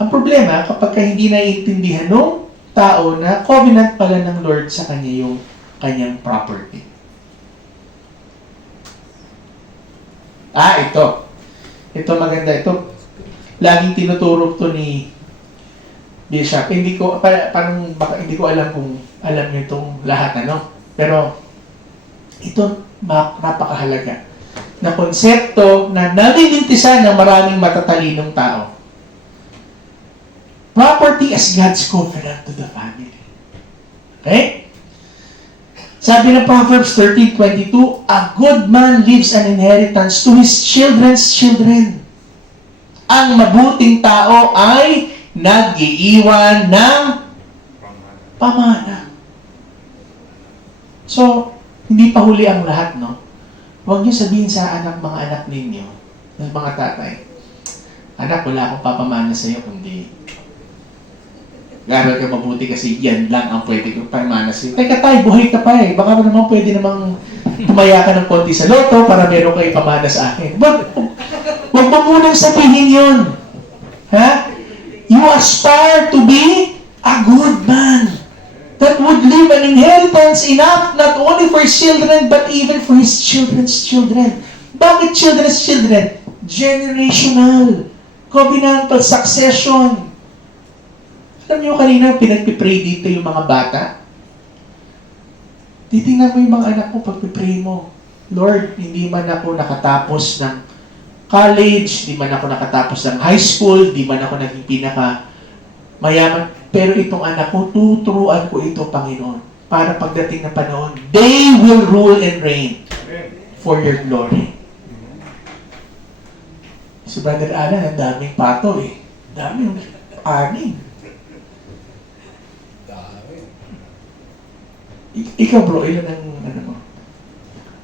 Ang problema, kapag hindi naiintindihan ng tao na covenant pala ng Lord sa kanya yung kanyang property. Ito. Ito maganda. Ito, laging tinuturo to ni Bishop. Hindi ko, parang baka hindi ko alam kung alam niyo itong lahat, ano? Pero, ito, napakahalaga na konsepto na nalilintisan ng maraming matatalinong tao. Property as God's covenant to the family. Okay? Sabi ng Proverbs 13:22, a good man leaves an inheritance to his children's children. Ang mabuting tao ay nag-iiwan ng pamana. So, hindi pa huli ang lahat, no? Huwag niyo sabihin sa mga anak ninyo, ng mga tatay, anak, wala akong papamana sa iyo, kundi garal ka mabuti kasi yan lang ang pwede kong pamana sa iyo. Teka tayo, buhay ka pa eh. Baka naman pwede namang tumaya ka ng konti sa loto para meron kayo pamana sa akin. Huwag mo munang sabihin yun. Ha? You aspire to be a good man that would leave an inheritance enough not only for his children but even for his children's children. Bakit children's children? Generational. Covenantal succession. Alam niyo kanina, pinagpipray dito yung mga bata. Titingnan mo yung mga anak mo pagpipray mo. Lord, hindi man ako nakatapos ng college, hindi man ako nakatapos ng high school, hindi man ako naging pinaka-mayaman. Pero itong anak ko, tuturuan ko ito, Panginoon. Para pagdating na panahon, they will rule and reign for your glory. Si Brother Alan, ang daming pato eh. Daming aning. Ikaw bro, ilan ang ano mo?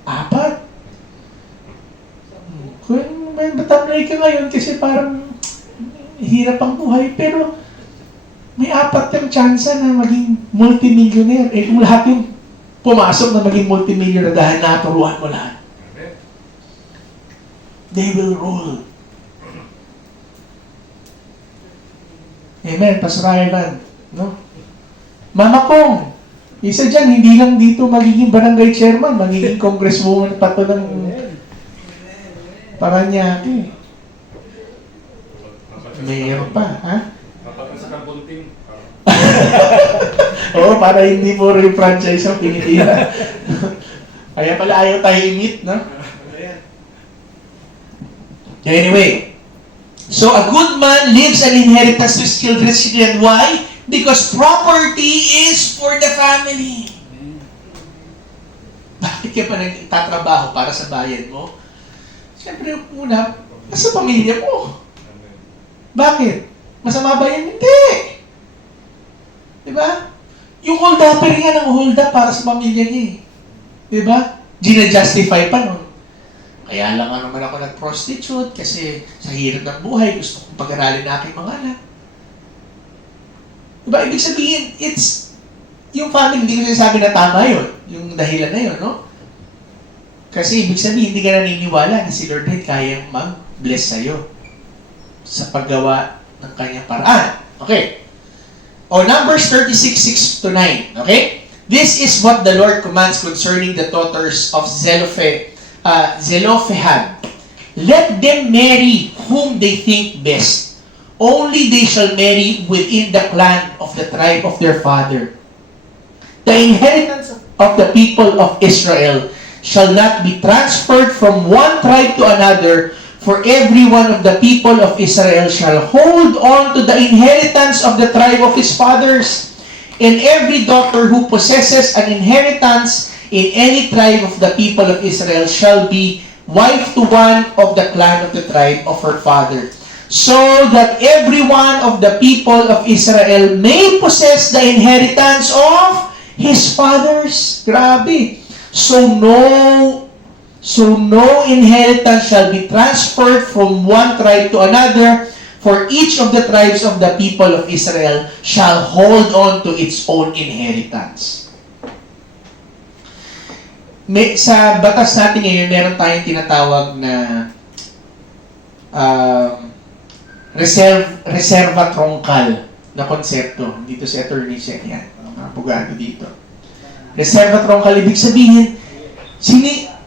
4? Kung may matamlay ka ngayon kasi parang hirap ang buhay, pero may 4 yung chance na maging multimillionaire. Eh kung lahat yung pumasok na maging multimillionaire dahil naturuan mo lahat. They will rule. Amen. Pastor Ivan, no? Mama Pong, isa dyan, hindi lang dito magiging barangay chairman, magiging congresswoman pa to ng Paranaque. Mayroon pa, ha? Oo, para hindi po rin franchise ang pinitira. Kaya pala ayaw tayo i-meet, no? Anyway, so a good man leaves an inheritance to his children's children. Why? Because property is for the family. Bakit ka pa nagtatrabaho para sa bayan mo? Siyempre, una, nasa pamilya mo. Bakit? Masama ba yan? Hindi. Diba? Yung hold up, pero yan ang hold up para sa pamilya niya eh. Diba? Gina-justify pa nun. Kaya lang naman ako nag-prostitute kasi sa hirap ng buhay, gusto kong pag-aralin na aking mga anak. Diba? Ibig sabihin, it's, yung family, hindi ko sinasabi na tama yun. Yung dahilan na yun, no? Kasi ibig sabihin, hindi ka naniniwala na si Lord Head kayang mag-bless sa'yo sa paggawa ng kanyang paraan. Okay. O Numbers 36:6-9. Okay? This is what the Lord commands concerning the daughters of Zelophehad. Let them marry whom they think best. Only they shall marry within the clan of the tribe of their father. The inheritance of the people of Israel shall not be transferred from one tribe to another, for every one of the people of Israel shall hold on to the inheritance of the tribe of his fathers. And every daughter who possesses an inheritance in any tribe of the people of Israel shall be wife to one of the clan of the tribe of her father, so that every one of the people of Israel may possess the inheritance of his fathers. Grabe. So no So no inheritance shall be transferred from one tribe to another, for each of the tribes of the people of Israel shall hold on to its own inheritance. Sa batas natin ngayon, meron tayong tinatawag na reserva troncal na konsepto. Dito si attorney siya yan, mga abogado dito. Reserva troncal, ibig sabihin,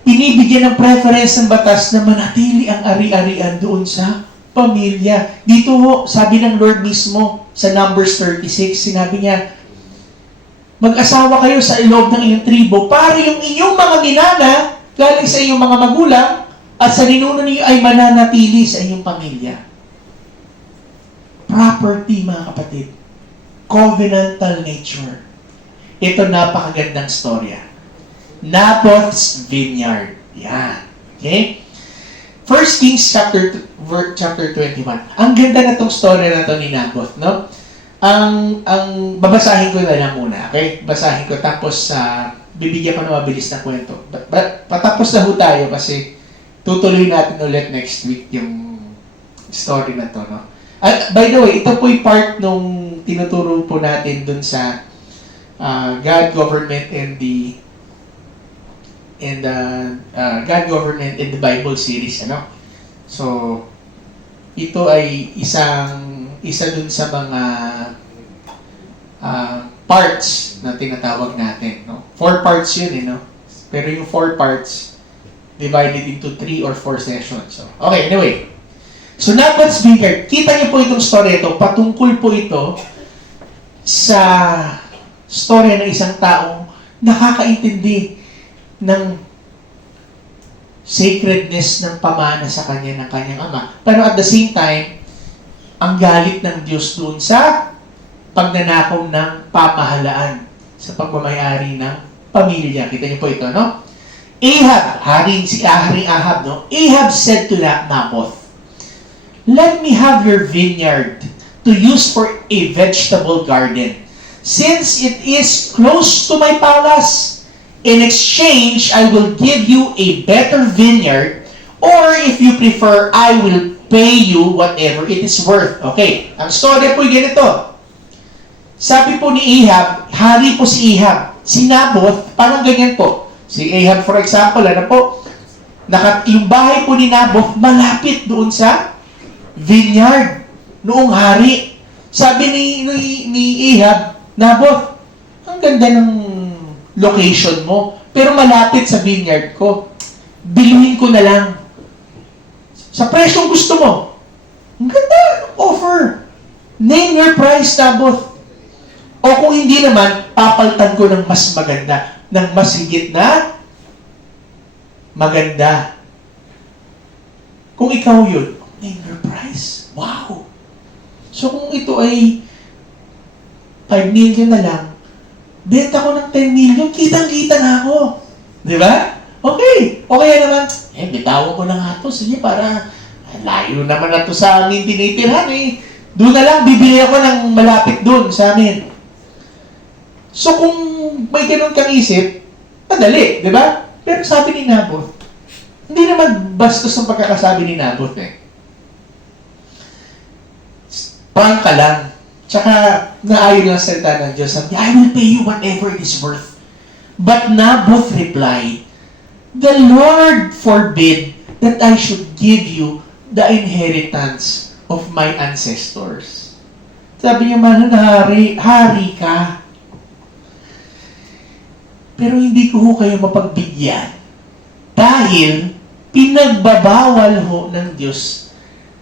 pinibigyan ng preference ng batas na manatili ang ari-arian doon sa pamilya. Dito ho, sabi ng Lord mismo sa Numbers 36, sinabi niya, mag-asawa kayo sa loob ng iyong tribo para yung inyong mga minana galing sa iyong mga magulang at sa ninuno niyo ay mananatili sa inyong pamilya. Property, mga kapatid. Covenantal nature. Ito napakagandang storya. Naboth's vineyard. Yan. Okay? 1 Kings chapter 21. Ang ganda na tong story na to ni Naboth, no? Ang babasahin ko na lang muna, okay? Basahin ko tapos bibigyan ko na mabilis na kwento. Patapos na ho tayo kasi tutuloy natin ulit next week yung story na to, no? At by the way, ito po yung part nung tinuturo po natin dun sa God, Government, and the God, Government, and the Bible series, ano? So, ito ay isa dun sa mga parts na tinatawag natin, no? 4 parts yun, no? Pero yung 4 parts divided into 3 or 4 sessions. So, okay, anyway. So, Naboth's vineyard, kita niyo po itong story ito, patungkol po ito sa story ng isang taong nakakaintindi ng sacredness ng pamana sa kanya ng kanyang ama. Pero at the same time, ang galit ng Diyos doon sa pagnanakaw ng pamahalaan sa pagmamayari ng pamilya. Kita niyo po ito, no? Haring Ahab, no? Ahab said to Naboth, "Let me have your vineyard to use for a vegetable garden, since it is close to my palace. In exchange, I will give you a better vineyard, or if you prefer, I will pay you whatever it is worth." Okay, ang story po yung ganito. Sabi po ni Ahab, hari po si Ahab. Si Naboth, parang ganyan po. Si Ahab, for example, ano po, yung bahay po ni Naboth, malapit doon sa vineyard noong hari. Sabi ni Ahab, Naboth, ang ganda ng location mo, pero malapit sa vineyard ko. Biluhin ko na lang. Sa presyong gusto mo. Ang ganda, offer. Name your price, Naboth. O kung hindi naman, papaltan ko ng mas maganda, ng mas higit na maganda. Kung ikaw yun, name your price. Wow! So kung ito ay 5 million na lang, benta ko ng 10 million, kitang-kita na ako. Di ba? Okay. O kaya naman, bitawan ko na nga ito. Sige, para layo naman na ito sa amin tinitirhan eh. Doon na lang, bibili ako ng malapit doon sa amin. So kung may ganun kang isip, madali, di ba? Pero sabi ni Naboth, hindi naman bastos ang pagkakasabi ni Naboth eh. Prank ka lang. Tsaka, naayon lang sa salita ng Diyos, sabi, I will pay you whatever it is worth. But Naboth replied, the Lord forbid that I should give you the inheritance of my ancestors. Sabi niya, man, hari ka. Pero hindi ko ho kayo mapagbigyan dahil pinagbabawal ho ng Diyos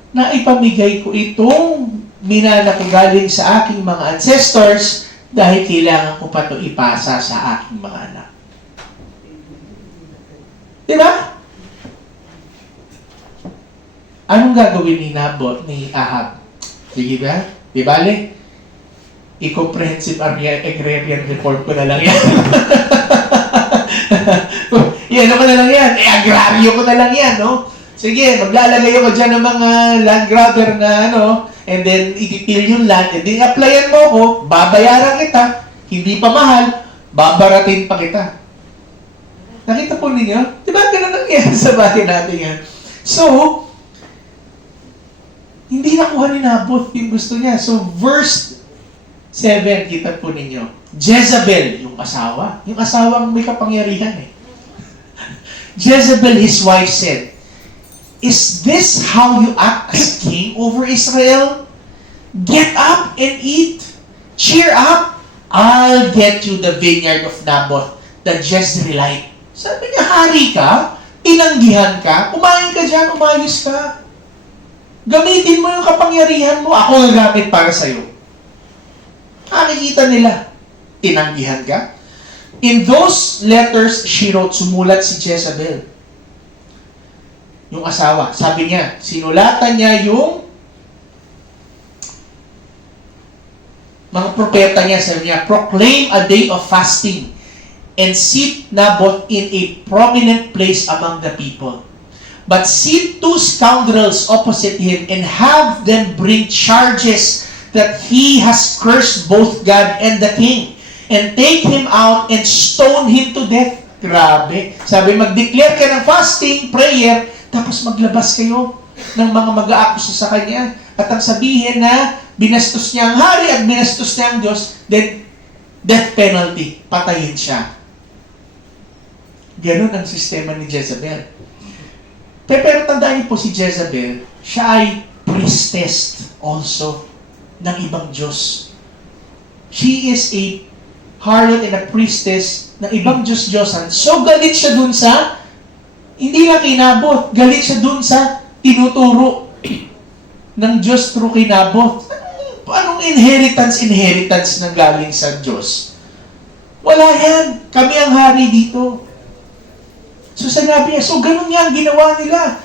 na ipamigay ko itong minana ko galing sa aking mga ancestors dahil kailangan ko pa ito ipasa sa aking mga anak. Diba? Anong gagawin ni Naboth, ni Ahab? Sige ba? Di bale? I-comprehensive agrarian reform ko na lang yan. Ano ko na lang yan? Agraryo ko na lang yan, no? Sige, maglalagay ako dyan ng mga land grabber na and then ititil yung land, and then applyan mo ko, babayaran kita, hindi pa mahal, babaratin pa kita. Nakita po ninyo? Di ba ganun nangyari sa bahay natin yan? So, hindi nakuha ni Naboth yung gusto niya. So, verse 7, kita po ninyo. Jezebel, yung asawa. Yung asawang may kapangyarihan eh. Jezebel, his wife, said, "Is this how you act as king over Israel? Get up and eat. Cheer up. I'll get you the vineyard of Naboth, the Jezreelite." Sabi niya, hari ka, tinanggihan ka, kumain ka dyan, umayos ka. Gamitin mo yung kapangyarihan mo, ako gagamit para sa'yo. Nakikita nila, tinanggihan ka. In those letters, she wrote, sumulat si Jezebel. Yung asawa, sabi niya, sinulatan niya yung mga propeta niya, sabi niya, proclaim a day of fasting and seat Naboth in a prominent place among the people. But seat 2 scoundrels opposite him and have them bring charges that he has cursed both God and the king, and take him out and stone him to death. Grabe. Sabi, mag-declare ka ng fasting, prayer, tapos maglabas kayo ng mga mag-aakusa sa kanya. At ang sabihin na binastos niya ang hari at binastos niya ang Diyos, then death penalty, patayin siya. Ganon ang sistema ni Jezebel. Pero tandaan niyo po si Jezebel, siya ay priestess also ng ibang Diyos. She is a harlot and a priestess ng ibang Diyos-Diyosan. So galit siya dun sa, hindi lang kay Naboth, galit siya dun sa tinuturo ng Diyos through kay Naboth. Anong inheritance nang galing sa Diyos? Wala yan. Kami ang hari dito. So sinabi niya, so ganun niya ang ginawa nila.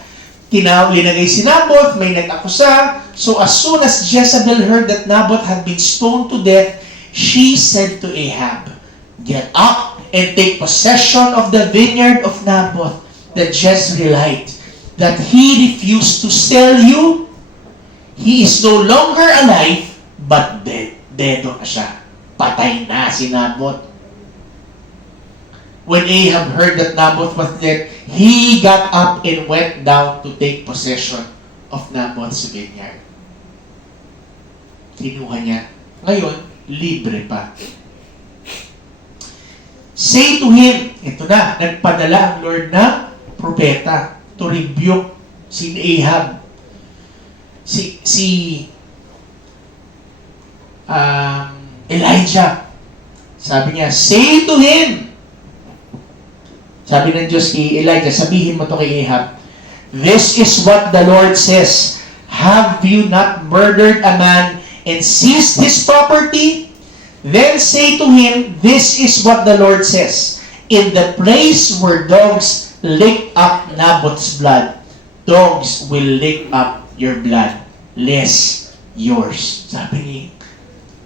Linagay si Naboth, may nag-akusa. So as soon as Jezebel heard that Naboth had been stoned to death, she said to Ahab, "Get up and take possession of the vineyard of Naboth, the Jezreelite, that he refused to sell you. He is no longer alive, but dead." Dedo na siya. Patay na si Naboth. When Ahab heard that Naboth was dead, he got up and went down to take possession of Naboth's vineyard. Kinuha niya. Ngayon, libre pa. Say to him, ito na, nagpadala ang Lord ng propeta to rebuke si Ahab. Elijah. Sabi niya, say to him, sabi ng Diyos kay Elijah, sabihin mo to kay Ahab, "This is what the Lord says, have you not murdered a man and seized his property? Then say to him, this is what the Lord says, in the place where dogs lick up Naboth's blood, dogs will lick up your blood, less yours." Sabi ni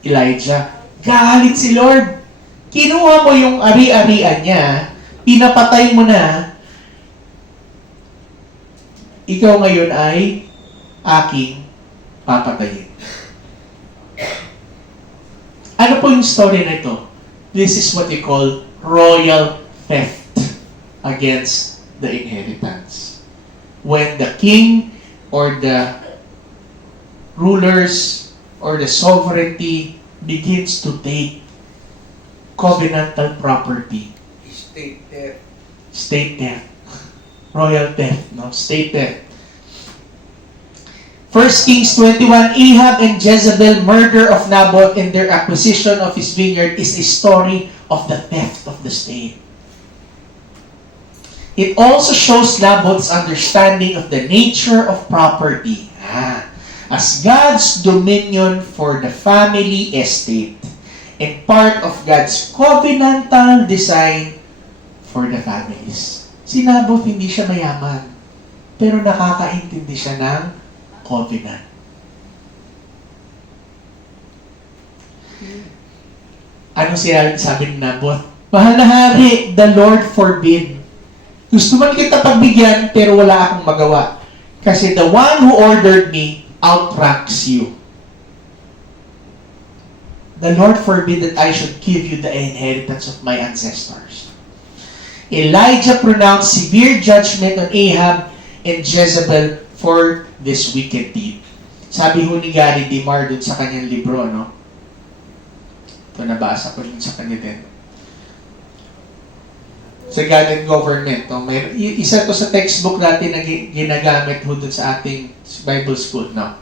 Elijah, galit si Lord. Kinuha mo yung ari-arian niya, pinapatay mo na, ikaw ngayon ay aking papatayin. Ano po yung story na ito? This is what you call royal theft against the inheritance. When the king or the rulers or the sovereignty begins to take covenantal property, State theft. state theft, royal theft, no? State theft. 1 Kings 21, Ahab and Jezebel murder of Naboth and their acquisition of his vineyard is a story of the theft of the state. It also shows Naboth's understanding of the nature of property as God's dominion for the family estate and part of God's covenantal design for the families. Si Naboth hindi siya mayaman, pero nakakaintindi siya ng covenant. Ano siya sabi ni Naboth? Mahal na hari, the Lord forbid. Gusto man kita pagbigyan, pero wala akong magawa. Kasi the one who ordered me outranks you. The Lord forbid that I should give you the inheritance of my ancestors. Elijah pronounced severe judgment on Ahab and Jezebel for this wicked deed. Sabi ho ni Gary DeMar dun sa kanyang libro, no? Ito, nabasa ko dun sa kanya din. Sa God and Government, no? Isa to sa textbook natin na ginagamit ho dun sa ating Bible school, no?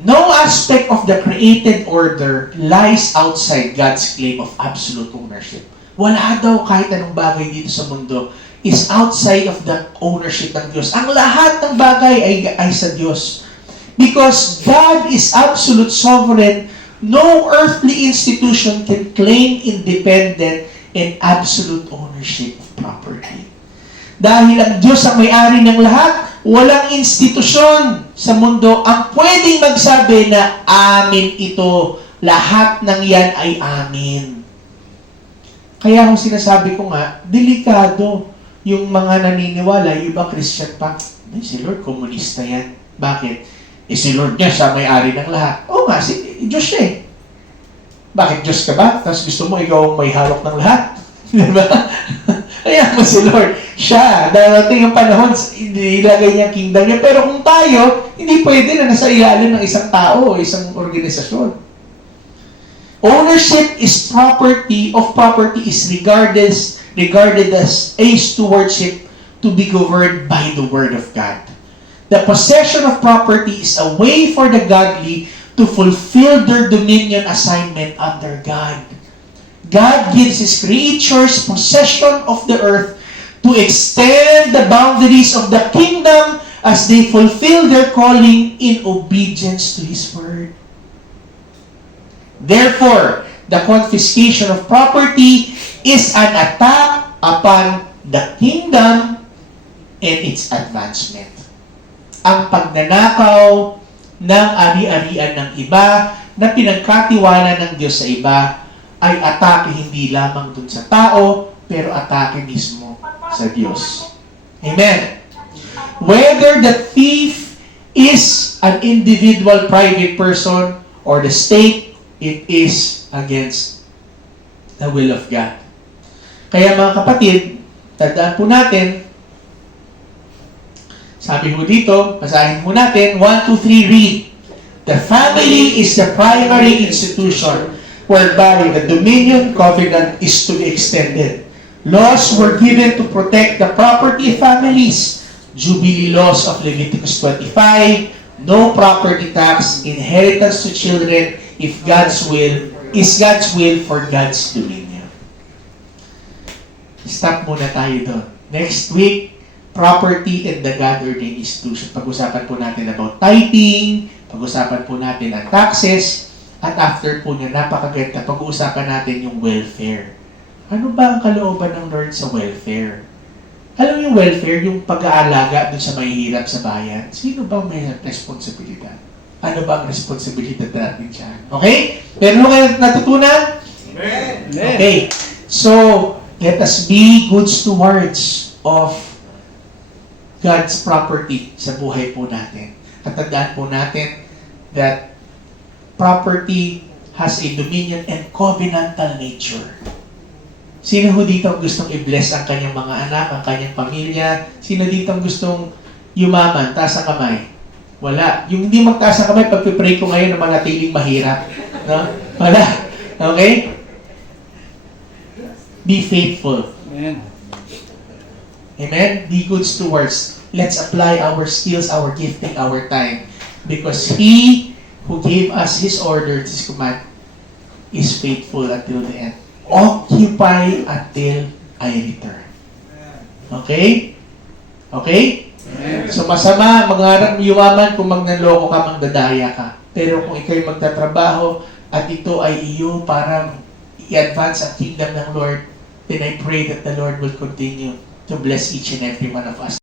No aspect of the created order lies outside God's claim of absolute ownership. Wala daw kahit anong bagay dito sa mundo is outside of the ownership ng Diyos. Ang lahat ng bagay ay sa Diyos. Because God is absolute sovereign, no earthly institution can claim independent and absolute ownership of property. Dahil ang Diyos ang may-ari ng lahat, walang institusyon sa mundo ang pwedeng magsabi na amin ito. Lahat ng yan ay amin. Kaya kung sinasabi ko nga, delikado yung mga naniniwala, yung iba Christian pa. Si Lord, komunista yan. Bakit? Si Lord niya, siya may-ari ng lahat. Oo nga, Diyos siya eh. Bakit Diyos ka ba? Tapos gusto mo ikaw ang may hawak ng lahat? Diba? Kaya mo si Lord, siya, darating ang panahon, ilagay niya ang kingdom niya. Pero kung tayo, hindi pwede na nasa ilalim ng isang tao o isang organisasyon. Ownership is property is regarded as a stewardship to be governed by the Word of God. The possession of property is a way for the godly to fulfill their dominion assignment under God. God gives His creatures possession of the earth to extend the boundaries of the kingdom as they fulfill their calling in obedience to His Word. Therefore, the confiscation of property is an attack upon the kingdom and its advancement. Ang pagnanakaw ng ari-arian ng iba na pinagkatiwala ng Diyos sa iba ay atake hindi lamang dun sa tao, pero atake mismo sa Diyos. Amen. Whether the thief is an individual private person or the state, it is against the will of God. Kaya mga kapatid, tandaan po natin, sabi mo dito, basahin mo natin, 1, 2, 3, read. The family is the primary institution whereby the dominion covenant is to be extended. Laws were given to protect the property of families. Jubilee laws of Leviticus 25, no property tax, inheritance to children, if God's will is God's will for God's dominion. Stop muna tayo doon. Next week, property and the God-ordained institution. Pag-usapan po natin about tithing, pag-usapan po natin ang taxes, at after po niya, napakaganda, pag-uusapan natin yung welfare. Ano ba ang kalooban ng Lord sa welfare? Alam mo yung welfare, yung pag-aalaga dun sa mahihirap sa bayan? Sino ba may responsibilidad? Ano ba ang responsibilidad natin dyan? Okay? Meron mo kayo natutunan? Amen. Okay. So, let us be good stewards of God's property sa buhay po natin. At tandaan po natin that property has a dominion and covenantal nature. Sino ho dito ang gustong i-bless ang kanyang mga anak, ang kanyang pamilya? Sino dito ang gustong yumaman? Taas ang kamay. Wala. Yung hindi magtaas ang kamay, pagpipray ko ngayon na manatiling mahirap. No? Wala. Okay? Be faithful. Amen. Amen? Be good stewards. Let's apply our skills, our gifting, our time. Because He who gave us His order, His command, is faithful until the end. Occupy until I return. Okay? Okay? Amen. So masama, mangarap yumaman kung magnanloko ka, magdadaya ka. Pero kung ikaw'y magtatrabaho at ito ay iyo para i-advance ang kingdom ng Lord, then I pray that the Lord will continue to bless each and every one of us.